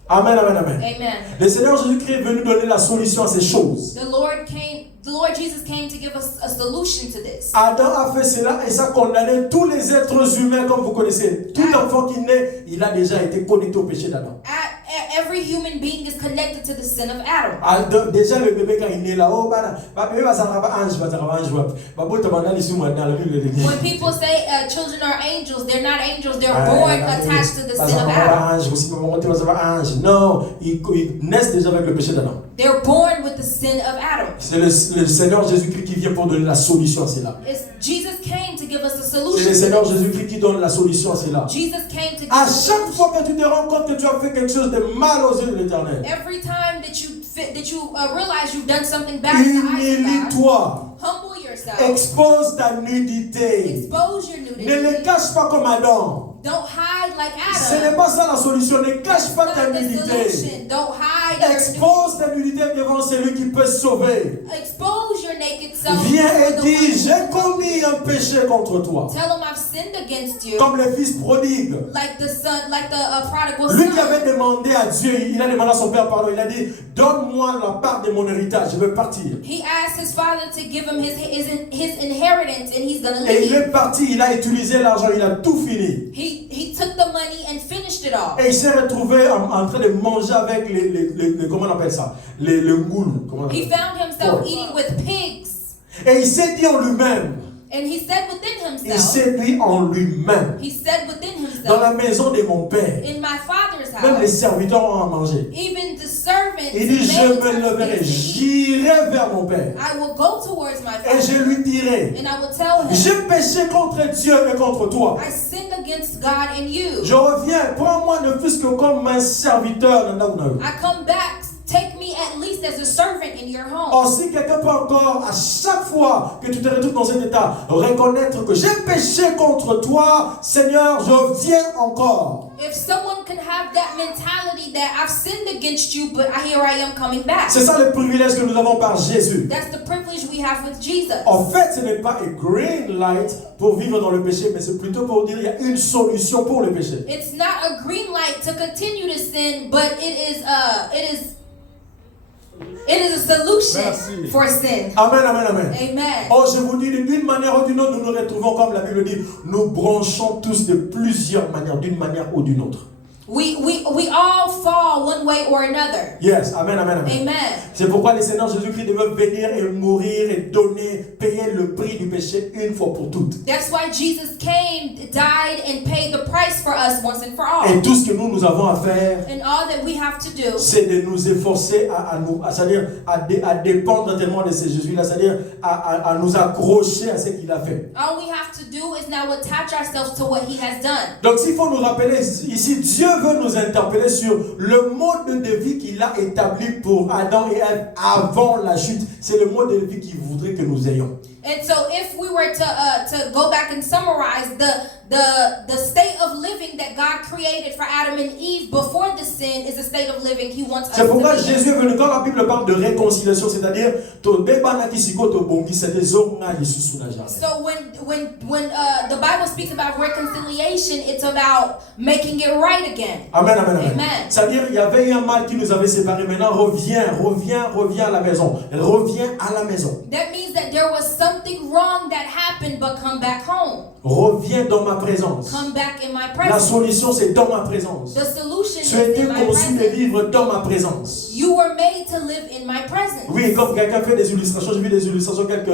Amen, amen, amen. Amen. Le Seigneur Jésus-Christ est venu donner la solution à ces choses. The Lord Jesus came to give us a solution to this. Adam a fait cela et ça a condamné tous les êtres humains, comme vous connaissez. Tout enfant qui naît, il a déjà été connecté au péché d'Adam. Every human being is connected to the sin of Adam. Déjà le bébé quand il naît là, oh bébé va s'en ange, When people say children are angels, they're not angels. They're born attached to the sin of Adam. Non, ils naissent déjà avec le péché d'Adam. They're born with the sin of Adam. C'est le Seigneur Jésus-Christ qui vient pour donner la solution à cela. Jesus came to give us a C'est solution. le Seigneur Jésus-Christ qui donne la solution à cela. Jesus came to give À us a chaque solution. fois que tu te rends compte que tu as fait quelque chose de mal aux yeux de l'Éternel, Every time that you realize you've done something bad in the eyes of God, humilie-toi, humble yourself. expose ta nudité. Expose your Ne le nudity. cache pas comme Adam. Don't hide like Ce n'est Adam. pas ça la solution. Ne cache pas ta Not the nudité. solution. Don't hide your nudity. Expose ta nudité devant celui qui peut sauver. Expose your naked self. Viens before et the dis, one who j'ai can help commis you. un péché contre toi. Tell him I've sinned against you, comme les fils prodigues. like the son, like the prodigal Lui qui son. avait demandé à Dieu, il a demandé à son père pardon, il a dit, donne-moi la part de mon héritage, je veux partir. He asked his father to give him his inheritance, and he's gonna Et il leave. est parti, il a utilisé l'argent, il a tout fini. He took the money and finished it all. Et il s'est retrouvé en train de manger avec les comment on appelle ça, les ngouls. Comment on He appelle? found himself Oh. eating with pigs, Et il s'est dit en lui-même, and he said within il himself, s'est dit en lui-même, he said within dans la himself, maison de mon père, in my father's même les house, serviteurs ont à manger. even the servants, Il dit, je maids me have leverai, things to eat. j'irai vers mon père I will go towards my et je father, lui dirai, and I will tell him, j'ai péché contre Dieu et contre toi. I sinned against God and you. Je reviens, prends-moi ne fût-ce que comme un serviteur. I come back, take me at least as a servant in your home. Or, si quelqu'un peut encore, à chaque fois que tu te retrouves dans cet état, reconnaître que j'ai péché contre toi, Seigneur, je viens encore. If someone can have that mentality that I've sinned against you, but here I am coming back. C'est ça le privilège que nous avons par Jésus. That's the privilege we have with Jesus. En fait, ce n'est pas un green light pour vivre dans le péché, mais c'est plutôt pour dire qu'il y a une solution pour le péché. It's not a green light to continue to sin, but it is a solution Merci. for sin. Amen, amen, amen. Amen. Oh, je vous dis, d'une manière ou d'une autre, nous nous retrouvons, comme la Bible dit, nous branchons tous de plusieurs manières, d'une manière ou d'une autre. We all fall one way or another. Yes, amen, amen, amen. Amen. C'est pourquoi le Seigneur Jésus-Christ devait venir et mourir et donner, payer le prix du péché une fois pour toutes. That's why Jesus came, died, and paid the price for us once and for all. Et tout ce que nous avons à faire, And all that we have to do c'est de nous efforcer c'est-à-dire à dépendre tellement de ce Jésus-là, c'est-à-dire à nous accrocher à ce qu'il a fait. all we have to do is now attach ourselves to what he has done. Donc s'il faut nous rappeler ici, Dieu veut nous interpeller sur le mode de vie qu'il a établi pour Adam et Ève avant la chute. C'est le mode de vie qu'il voudrait que nous ayons. And so if we were to go back and summarize the state of living that God created for Adam and Eve before the sin is the state of living he wants us C'est pourquoi to be. Jésus est venu, quand la Bible parle de réconciliation, c'est-à-dire So when the Bible speaks about reconciliation, it's about making it right again. Amen, amen, amen. Amen. C'est-à-dire il y avait un mal qui nous avait séparés. Maintenant, reviens à la maison. Reviens à la maison. That means that there was something wrong that happened, but come back home. Reviens dans ma présence. Come back in my La presence. solution, c'est dans ma présence. The solution Tu as is été in my conçu de presence. vivre dans ma présence. You were made to live in my presence. Oui, comme quelqu'un fait des illustrations, j'ai vu des illustrations, quelques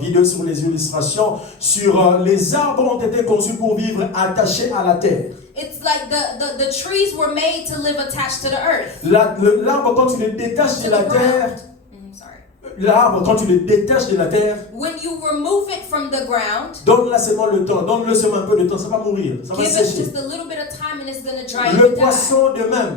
vidéos sur les illustrations, sur les arbres ont été conçus pour vivre attachés à la terre. It's like the trees were made to live attached to the earth. L'arbre, quand tu le détaches de la terre, Sorry. l'arbre, quand tu le détaches de la terre, When you remove it from the ground, donne-la seulement le temps, donne-le seulement un peu de temps, ça va mourir, ça va give it sécher. just a little bit of time and it's going to dry Le and die. poisson de même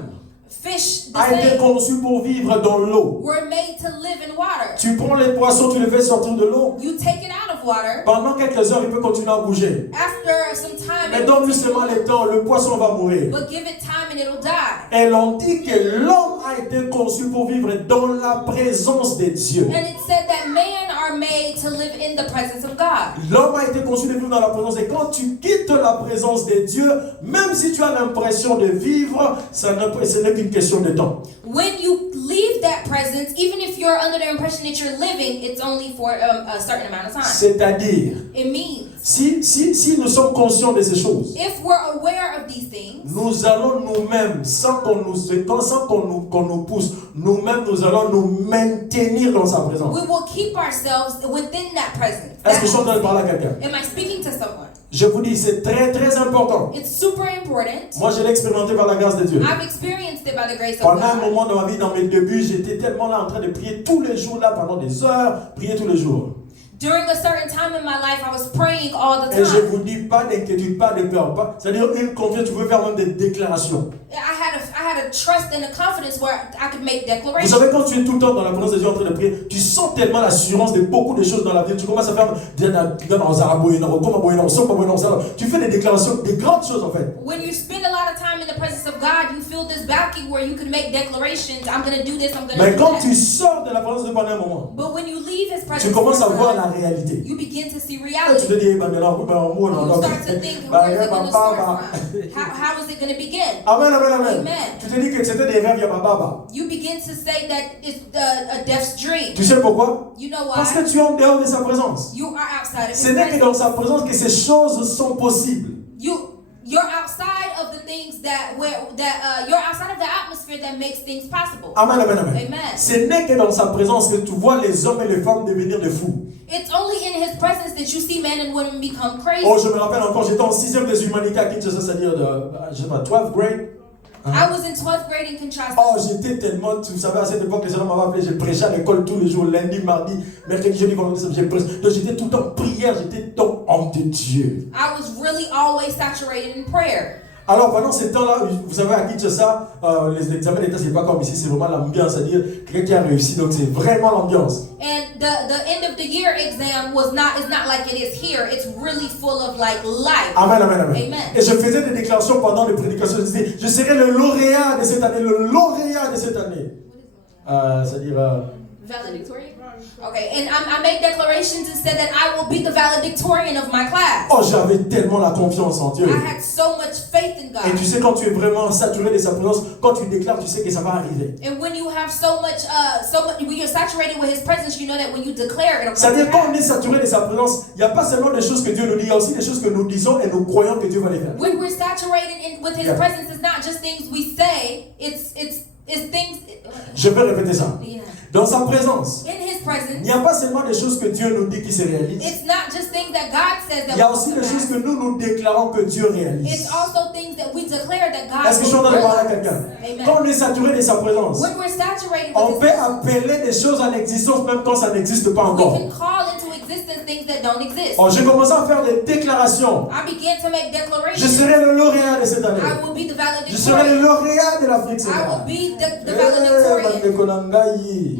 Fish, the a été same, conçu pour vivre dans l'eau. were made to live in water. Tu prends les poissons, tu les fais sortir de l'eau. You take it out of water. Pendant quelques heures, il peut continuer à bouger. After some time, Mais it donne-lui will seulement continue, le temps, le poisson va mourir. but give it time and it'll die. Et l'on dit que l'homme a été conçu pour vivre dans la présence de Dieu. And it said that men are made to live in the presence of God. L'homme a été conçu de vivre dans la présence. Et quand tu quittes la présence de Dieu, même si tu as l'impression de vivre, ce n'est qu'une question de temps. When you leave that presence, even if you're under the impression that you're living, it's only for a certain amount of time. C'est-à-dire, It means si nous sommes conscients de ces choses, if we're aware of these things, nous allons nous-mêmes, sans qu'on nous pousse, nous-mêmes, nous allons nous maintenir dans sa présence. we will keep ourselves within that presence. Est-ce que je suis en train de parler à quelqu'un? Am I speaking to someone? Je vous dis, c'est très très important. It's super important. Moi, je l'ai expérimenté par la grâce de Dieu. I've experienced it by the grace of Pendant un God. moment dans ma vie, dans mes débuts, j'étais tellement là en train de prier tous les jours, là, pendant des heures, prier tous les jours. During a certain time in my life, I was praying all the Et je time. vous dis, pas d'inquiétude, pas de peur. C'est-à-dire, une confiance, tu peux faire même des déclarations. I had a trust and a confidence where I could make Vous declarations. savez, quand tu es tout le temps dans la présence de Dieu en train de prier, tu sens tellement l'assurance de beaucoup de choses dans la vie. Tu commences à faire tu fais des déclarations, des grandes choses en fait. When you spend a lot of time in the presence of God, you feel feel this backing where you can make declarations. I'm gonna do this. I'm gonna Mais do quand that. tu sors de la présence de Dieu pendant un moment, But when you leave His presence, tu commences à for a voir time, la réalité. you begin to see Tu reality. te dis, eh ben, là, oui, ben, en gros, non, You non. start to think, Bah, where's it going to bah, start bah. from? How is it going to begin? Amen, amen, amen. Amen. Tu te dis que c'était des rêves, il y a pas baba. You begin to say that it's a deaf's dream. Tu sais pourquoi? You know Parce que why? tu es en dehors de sa présence. You are outside of Ce His n'est que dans presence. sa présence que ces choses sont possibles. You're outside of the things you're outside of the atmosphere that makes things possible. Amen, amen, amen. Amen. Ce n'est que dans sa présence que tu vois les hommes et les femmes devenir des fous. It's only in His presence that you see men and women become crazy. Oh, je me rappelle encore, j'étais en 6e des humanités à Kinshasa, c'est-à-dire de, je sais pas, 12th grade. I was in 12th grade in Kinshasa. Oh, j'étais tellement, vous savez, à cette époque, les gens m'avaient appelé, j'ai prêché à l'école tous les jours, lundi, mardi, mercredi, jeudi, vendredi, samedi, j'ai prêché. Donc j'étais tout le temps en prière, j'étais tout le temps homme de Dieu. I was really always saturated in prayer. Alors pendant ce temps-là, vous savez, à Kinshasa, les examens d'État, c'est pas comme ici, c'est vraiment l'ambiance, c'est-à-dire quelqu'un qui a réussi, donc c'est vraiment l'ambiance. And the end of the year exam is not like it is here. It's really full of like life. Amen, amen, amen. Amen. Et je faisais des déclarations pendant les prédications, je disais, je serai le lauréat de cette année, le lauréat de cette année. C'est-à-dire... Valedictorian? Okay, and I made declarations and said that I will be the valedictorian of my class. Oh, j'avais tellement la confiance en Dieu. I had so much faith in Et God. tu sais, quand tu es vraiment saturé de sa présence, quand tu déclares, tu sais que ça va arriver. And when you have so much, when you're saturated with His presence, you know that when you declare, it'll come to C'est-à-dire, quand on est pass. saturé de sa présence, il n'y a pas seulement des choses que Dieu nous dit, il y a aussi des choses que nous disons et nous croyons que Dieu va les faire. When we're saturated with His Yeah. presence, it's not just things we say. It's things. Je vais répéter ça. Yeah. Dans sa présence, In His il presence, n'y a pas seulement des choses que Dieu nous dit qui se réalisent. it's not just things that God says that Il y a will aussi come des to choses pass. que nous déclarons que Dieu réalise. It's also things that we declare that God Est-ce que je suis en will train de parler à realize. quelqu'un? Amen. Quand on est saturé de sa présence, When we're saturated on with peut His presence, appeler des choses en existence même quand ça n'existe pas we encore. can call into existence things that don't exist. Oh, j'ai commencé à faire des déclarations. I began to make Je declarations. serai le lauréat de cette année. I will be the Je serai le valedictorian. lauréat de l'Afrique I will centrale. be the Eh, valedictorian. Bandekonangayi.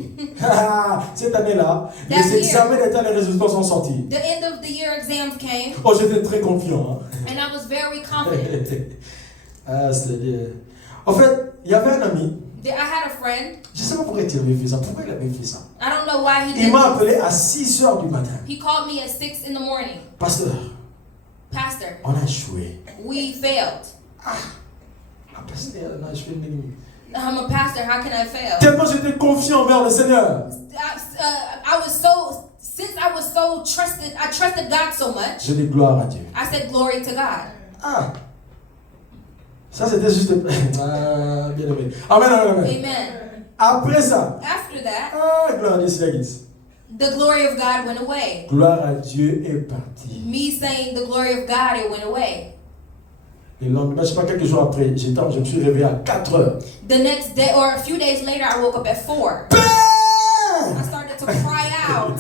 Cette année-là, That les year. examens d'État, les résultats sont sortis. The end of the year exams came, Oh, j'étais très confiant. and I was very confident. Ah, c'est-à-dire... En fait, il y avait un ami. I had a friend. Je ne sais pas pourquoi il avait fait ça. Pourquoi il avait fait ça? I don't know why he Il did m'a this. appelé à 6 heures du matin. He called me at 6 in the morning. Pasteur, Pastor, on a échoué. we failed. Ah, pasteur, on a échoué. I'm a pastor. How can I fail? Tellement j'étais confiant envers le Seigneur. Since I was so trusted, I trusted God so much. Je dis gloire à Dieu. I said glory to God. Ah, ça c'était juste... Ah, bien aimé. Amen, amen, amen. Amen. Après ça, After that, ah, gloire à Dieu, c'est la guise. the glory of God went away. Gloire à Dieu est parti. Me saying the glory of God, it went away. Le lendemain, je ne sais pas, quelques jours après, je me suis réveillé à 4 heures. The next day, or a few days later, I woke up at 4. I Père! started to cry out.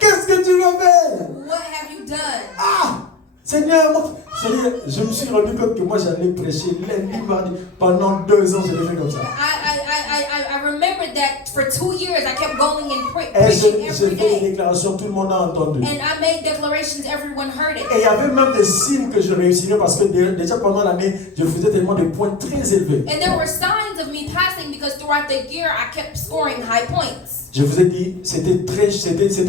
Qu'est-ce que tu m'as fait? What have you done? Ah! Seigneur, Seigneur, je me suis rendu compte que moi j'allais prêcher lundi, mardi. Pendant 2 ans, je l'ai fait comme ça. I remembered that for 2 years I kept going and Et preaching j'ai every fait des day. déclarations, tout le monde a entendu. And I made declarations, everyone heard it. Et il y avait même des signes que je réussirais parce que déjà pendant l'année, je faisais tellement de points très élevés. And there were signs of me passing because throughout the year I kept scoring high points. Je vous ai dit, c'était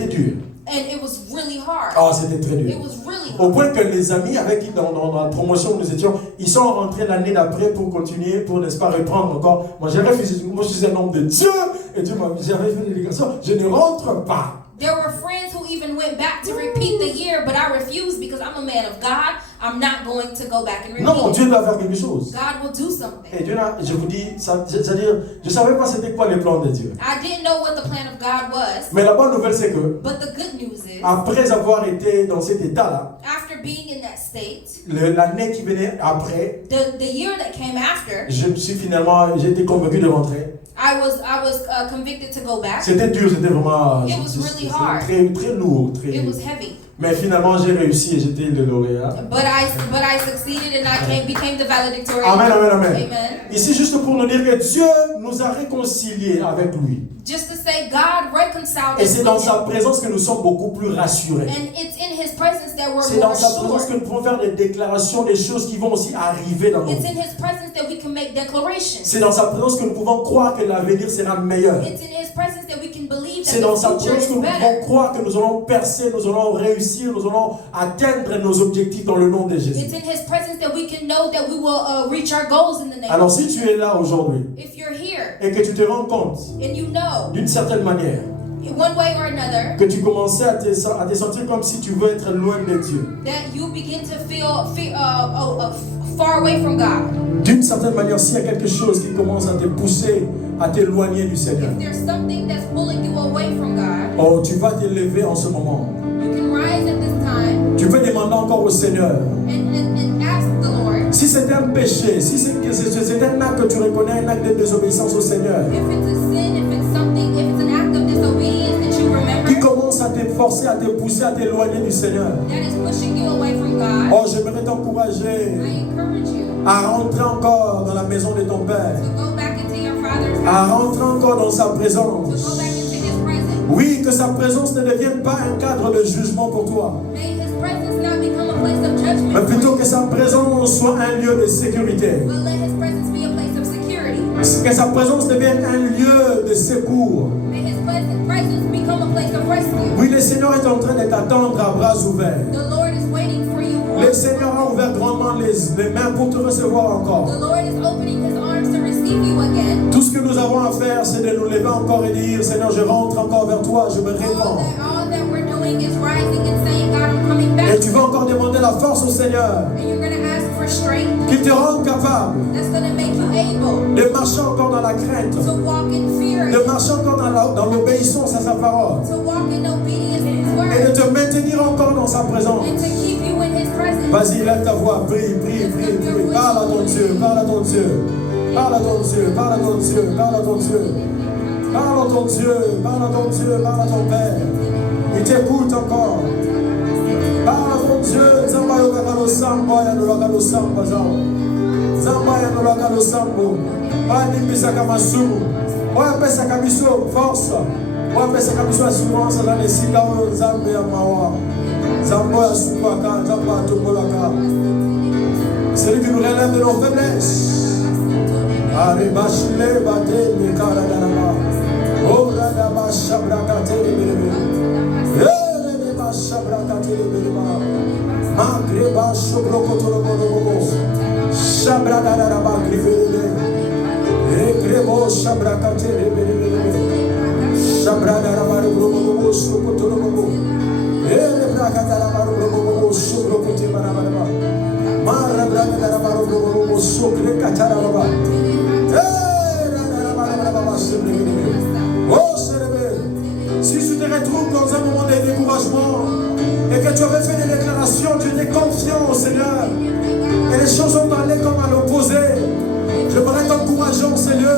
dur. And it was really hard. Ah, c'était très dur. It was really Au hard. point que les amis avec qui dans la promotion où nous étions, ils sont rentrés l'année d'après pour continuer, pour n'est-ce pas reprendre encore. Moi j'ai refusé, moi je suis un homme de Dieu, et Dieu j'avais fait une délégation, je ne rentre pas. There were friends who even went back to repeat the year, but I refused because I'm a man of God. I'm not going to go back and repeat. Non, Dieu doit faire quelque chose. God will do something. Et Dieu, je vous dis, c'est-à-dire, je ne savais pas c'était quoi les plans de Dieu. I didn't know what the plan of God was, Mais la bonne nouvelle c'est que, but the good news is, après avoir été dans cet état-là, after being in that state, l'année qui venait après, the year that came after, j'ai été convaincu de rentrer. I was convicted to go back. C'était dur, c'était vraiment It was really hard. très lourd. It was heavy, Mais finalement, j'ai réussi et j'étais le lauréat. but I succeeded and I became the valedictorian. Amen, amen, amen. Amen. Ici, juste pour nous dire que Dieu nous a réconciliés avec lui. Just to say, God reconciled Et us c'est dans with sa Him. présence que nous sommes beaucoup plus rassurés. And it's in His presence that C'est we're dans more sa présence que sure. nous pouvons faire des déclarations, des choses qui vont aussi arriver dans nos It's vies. in His presence that we can make declarations. C'est dans sa présence que nous pouvons croire que l'avenir sera meilleur. It's in His presence that we can believe C'est that dans the sa future présence is que nous better. pouvons croire que nous allons percer, nous allons réussir, nous allons atteindre nos objectifs dans le nom de Jésus. It's in His presence that we can know that we will reach our goals in the name Alors of si Jesus. tu es là aujourd'hui If you're here et que tu te rends compte and you know, d'une certaine manière in one way or another, que tu commençais à te sentir comme si tu veux être loin de Dieu, that you begin to feel far away from God. d'une certaine manière, s'il y a quelque chose qui commence à te pousser à t'éloigner du Seigneur, If there's something that's pulling you away from God, oh, tu vas t'élever en ce moment. you can rise at this time Tu peux demander encore au Seigneur. and ask the Lord. Si c'est un péché, si c'est un acte que tu reconnais, un acte de désobéissance au Seigneur, If it's a sin, if it's an act of disobedience that you remember, qui commence à te forcer, à te pousser, à t'éloigner du Seigneur, that is pushing you away from God, oh, j'aimerais t'encourager I encourage you à rentrer encore dans la maison de ton Père, to go back into your Father's à house, rentrer encore dans sa to go présence. back into His presence. Oui, que sa présence ne devienne pas un cadre de jugement pour toi, May His presence not become a place of judgment, mais plutôt for que you, sa présence soit un lieu de sécurité. but let His presence be a place of security. Que sa présence devienne un lieu de secours. May His presence become a place of rescue. Oui, le Seigneur est en train de t'attendre à bras ouverts. The Lord is waiting for you. Le Seigneur a ouvert grandement les mains pour te recevoir encore. The Lord is opening His arms to receive you again. Tout ce que nous avons à faire, c'est de nous lever encore et dire, Seigneur, je rentre encore vers toi, je me répands. All that we're doing is rising and saying, God, I'm coming back. Et tu vas encore demander la force au Seigneur, And you're going to ask for strength qu'il te rende capable that's going to make you able de marcher encore dans la crainte, to walk in fear, de marcher encore dans l'obéissance à sa parole, to walk in obedience to His et de word, te maintenir encore dans sa présence. and to keep you in His presence. Vas-y, lève ta voix, prie, prie, prie, prie. Parle à ton Dieu, parle à ton Dieu. Parle à ton Dieu, parle à ton Dieu, parle à ton Dieu. Parle à ton Dieu, parle à ton Dieu, parle à ton Père. Il t'écoute encore. Parle à ton Dieu. Zamba yokakalo sambo, yanolakalo sambo zao. Zamba yanolakalo sambo. Wanimbisa kamasumu. Wapesa kabiso force. Wapesa kabiso assurance dans les sika oyo Nzambe ya mawa. Zambo ya supaka, Zambo ya tombolaka. Celui qui nous relève de nos faiblesses. Aribashile bate mikara daraba. Ora da bashabra katele belebe. Ere bashabra katele beleba. Magre bashobro kotoro bobo. Shabra daraba gribele. Ekrebo shabra katele belebe. Shabra daraba bobo shokotoro bobo. Ere braka daraba bobo shobro kote baraba. Mara braka daraba bobo shokre katara baba. Oh, si tu te retrouves dans un moment de découragement et que tu avais fait des déclarations, tu étais confiant au Seigneur et les choses ont allé comme à l'opposé, je voudrais t'encourager au Seigneur.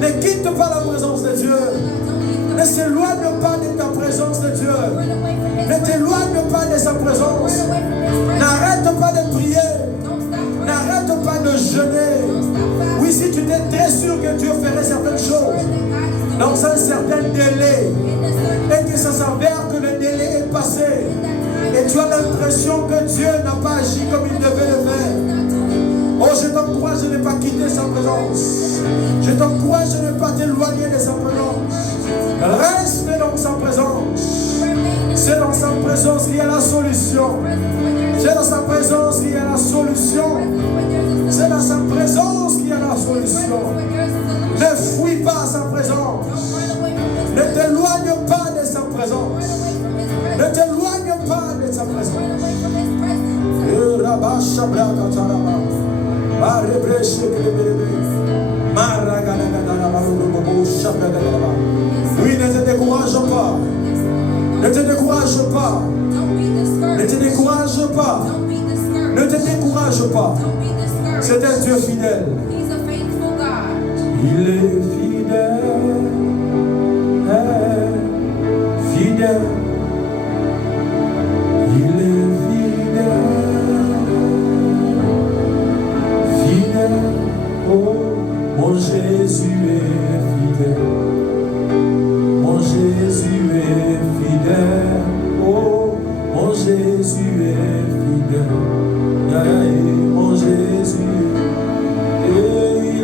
Ne quitte pas la présence de Dieu. Ne s'éloigne pas de ta présence de Dieu. Ne t'éloigne pas de sa présence. N'arrête pas de prier. N'arrête pas de jeûner. Oui, si tu étais très sûr que Dieu ferait certaines choses dans un certain délai et que ça s'avère que le délai est passé et tu as l'impression que Dieu n'a pas agi comme il devait le faire, oh, je t'encourage de ne pas quitter sa présence. Je t'encourage de ne pas t'éloigner de sa présence. Reste dans sa présence. C'est dans sa présence qu'il y a la solution. C'est dans sa présence qu'il y a la solution. C'est dans sa présence qu'il y a la solution. Ne fuis pas sa présence. Ne t'éloigne pas de sa présence. Ne t'éloigne pas de sa présence. Oui, ne te décourage pas. Ne te décourage pas. Ne te décourage pas. Ne te décourage pas. C'est un Dieu fidèle. Il est fidèle. Fidèle. Il est fidèle. Fidèle. Oh, mon Jésus est fidèle. Mon Jésus est fidèle. Oh, mon Jésus est fidèle. Mon Jésus est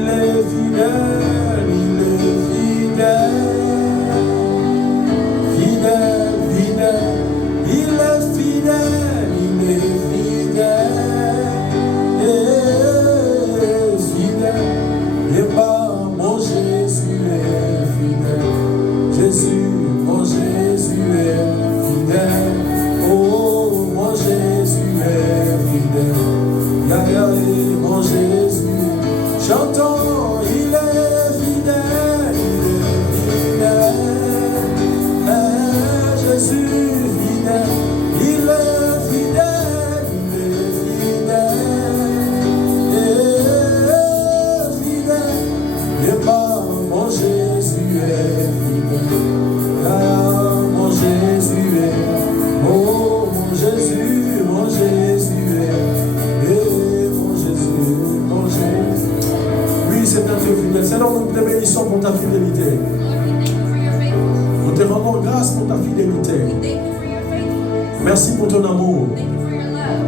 J'entends, il est fidèle, Jésus fidèle, il est fidèle, et pas mon Jésus est fidèle, ah, mon Jésus est, oh mon Jésus est, et mon Jésus, oui c'est un Dieu fidèle. Seigneur, nous te bénissons pour ta fidélité. Nous te rendons grâce pour ta fidélité. Merci pour ton amour.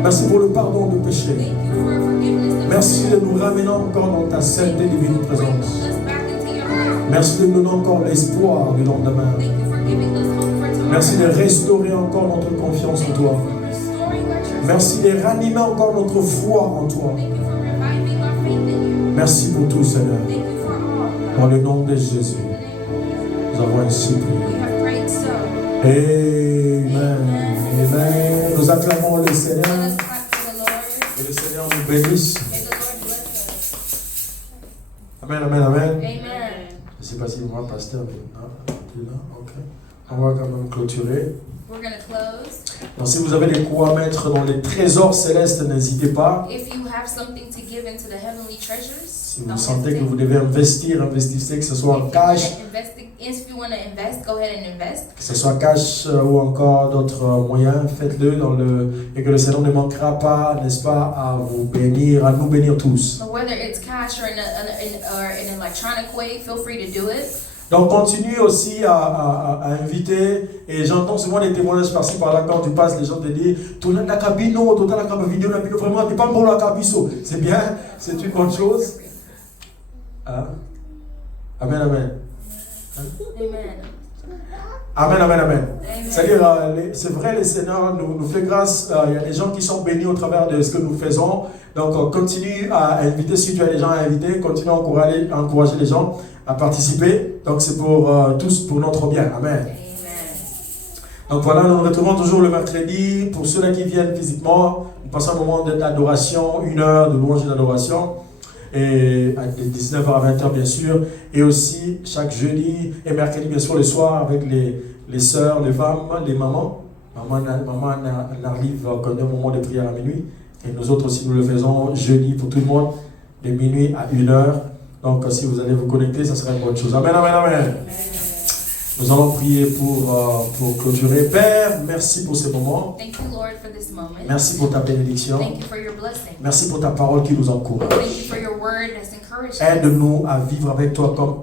Merci pour le pardon de péché. Merci de nous ramener encore dans ta sainte et divine présence. Merci de nous donner encore l'espoir du lendemain. Merci de restaurer encore notre confiance en toi. Merci de ranimer encore notre foi en toi. Merci pour tout, Seigneur. Dans le nom de Jésus, nous avons ainsi prié. Amen. Amen. Nous acclamons le Seigneur. Et le Seigneur nous bénisse. Amen, amen, amen. Je ne sais pas si moi, pasteur, est là. Ok. On va quand même clôturer. We're going to close. Donc, si vous avez des coups à mettre dans les trésors célestes, n'hésitez pas. If you have something to give into the heavenly treasures, Si vous sentez que vous devez investir, investissez, que ce soit en cash, if you want to invest, go ahead and invest. que ce soit cash ou encore d'autres moyens, faites-le et que le Seigneur ne manquera pas, n'est-ce pas, à vous bénir, à nous bénir tous. So whether it's cash or in an electronic way, feel free to do it. Donc continue aussi à inviter, et j'entends souvent des témoignages par-ci par-là quand tu passes, les gens te disent tout la cabino, tout la vidéo, la vidéo, vraiment, t'es pas bon la cabisso. C'est bien, c'est une bonne chose. Hein? Amen, amen. Amen, amen, amen. C'est-à-dire, c'est vrai, le Seigneur nous fait grâce. Il y a des gens qui sont bénis au travers de ce que nous faisons. Donc, continue à inviter, si tu as des gens à inviter, continue à encourager les gens à participer. Donc, c'est pour tous, pour notre bien. Amen. Donc, voilà, nous nous retrouvons toujours le mercredi. Pour ceux-là qui viennent physiquement, nous passons un moment d'adoration, 1 heure de louange et d'adoration. Et de 19h à 20h bien sûr, et aussi chaque jeudi et mercredi bien sûr le soir avec les sœurs, les femmes, les mamans. Maman arrive comme un moment de prière à minuit, et nous autres aussi nous le faisons jeudi pour tout le monde, de minuit à 1h. Donc si vous allez vous connecter, ça serait une bonne chose. Amen, amen, amen. Nous allons prier pour clôturer. Père, merci pour ce moment. Thank you, Lord, for this moment. Merci pour ta bénédiction. Thank you for your blessing. Merci pour ta parole qui nous encourage. Thank you for your word that's encouraging. Aide-nous à vivre avec toi comme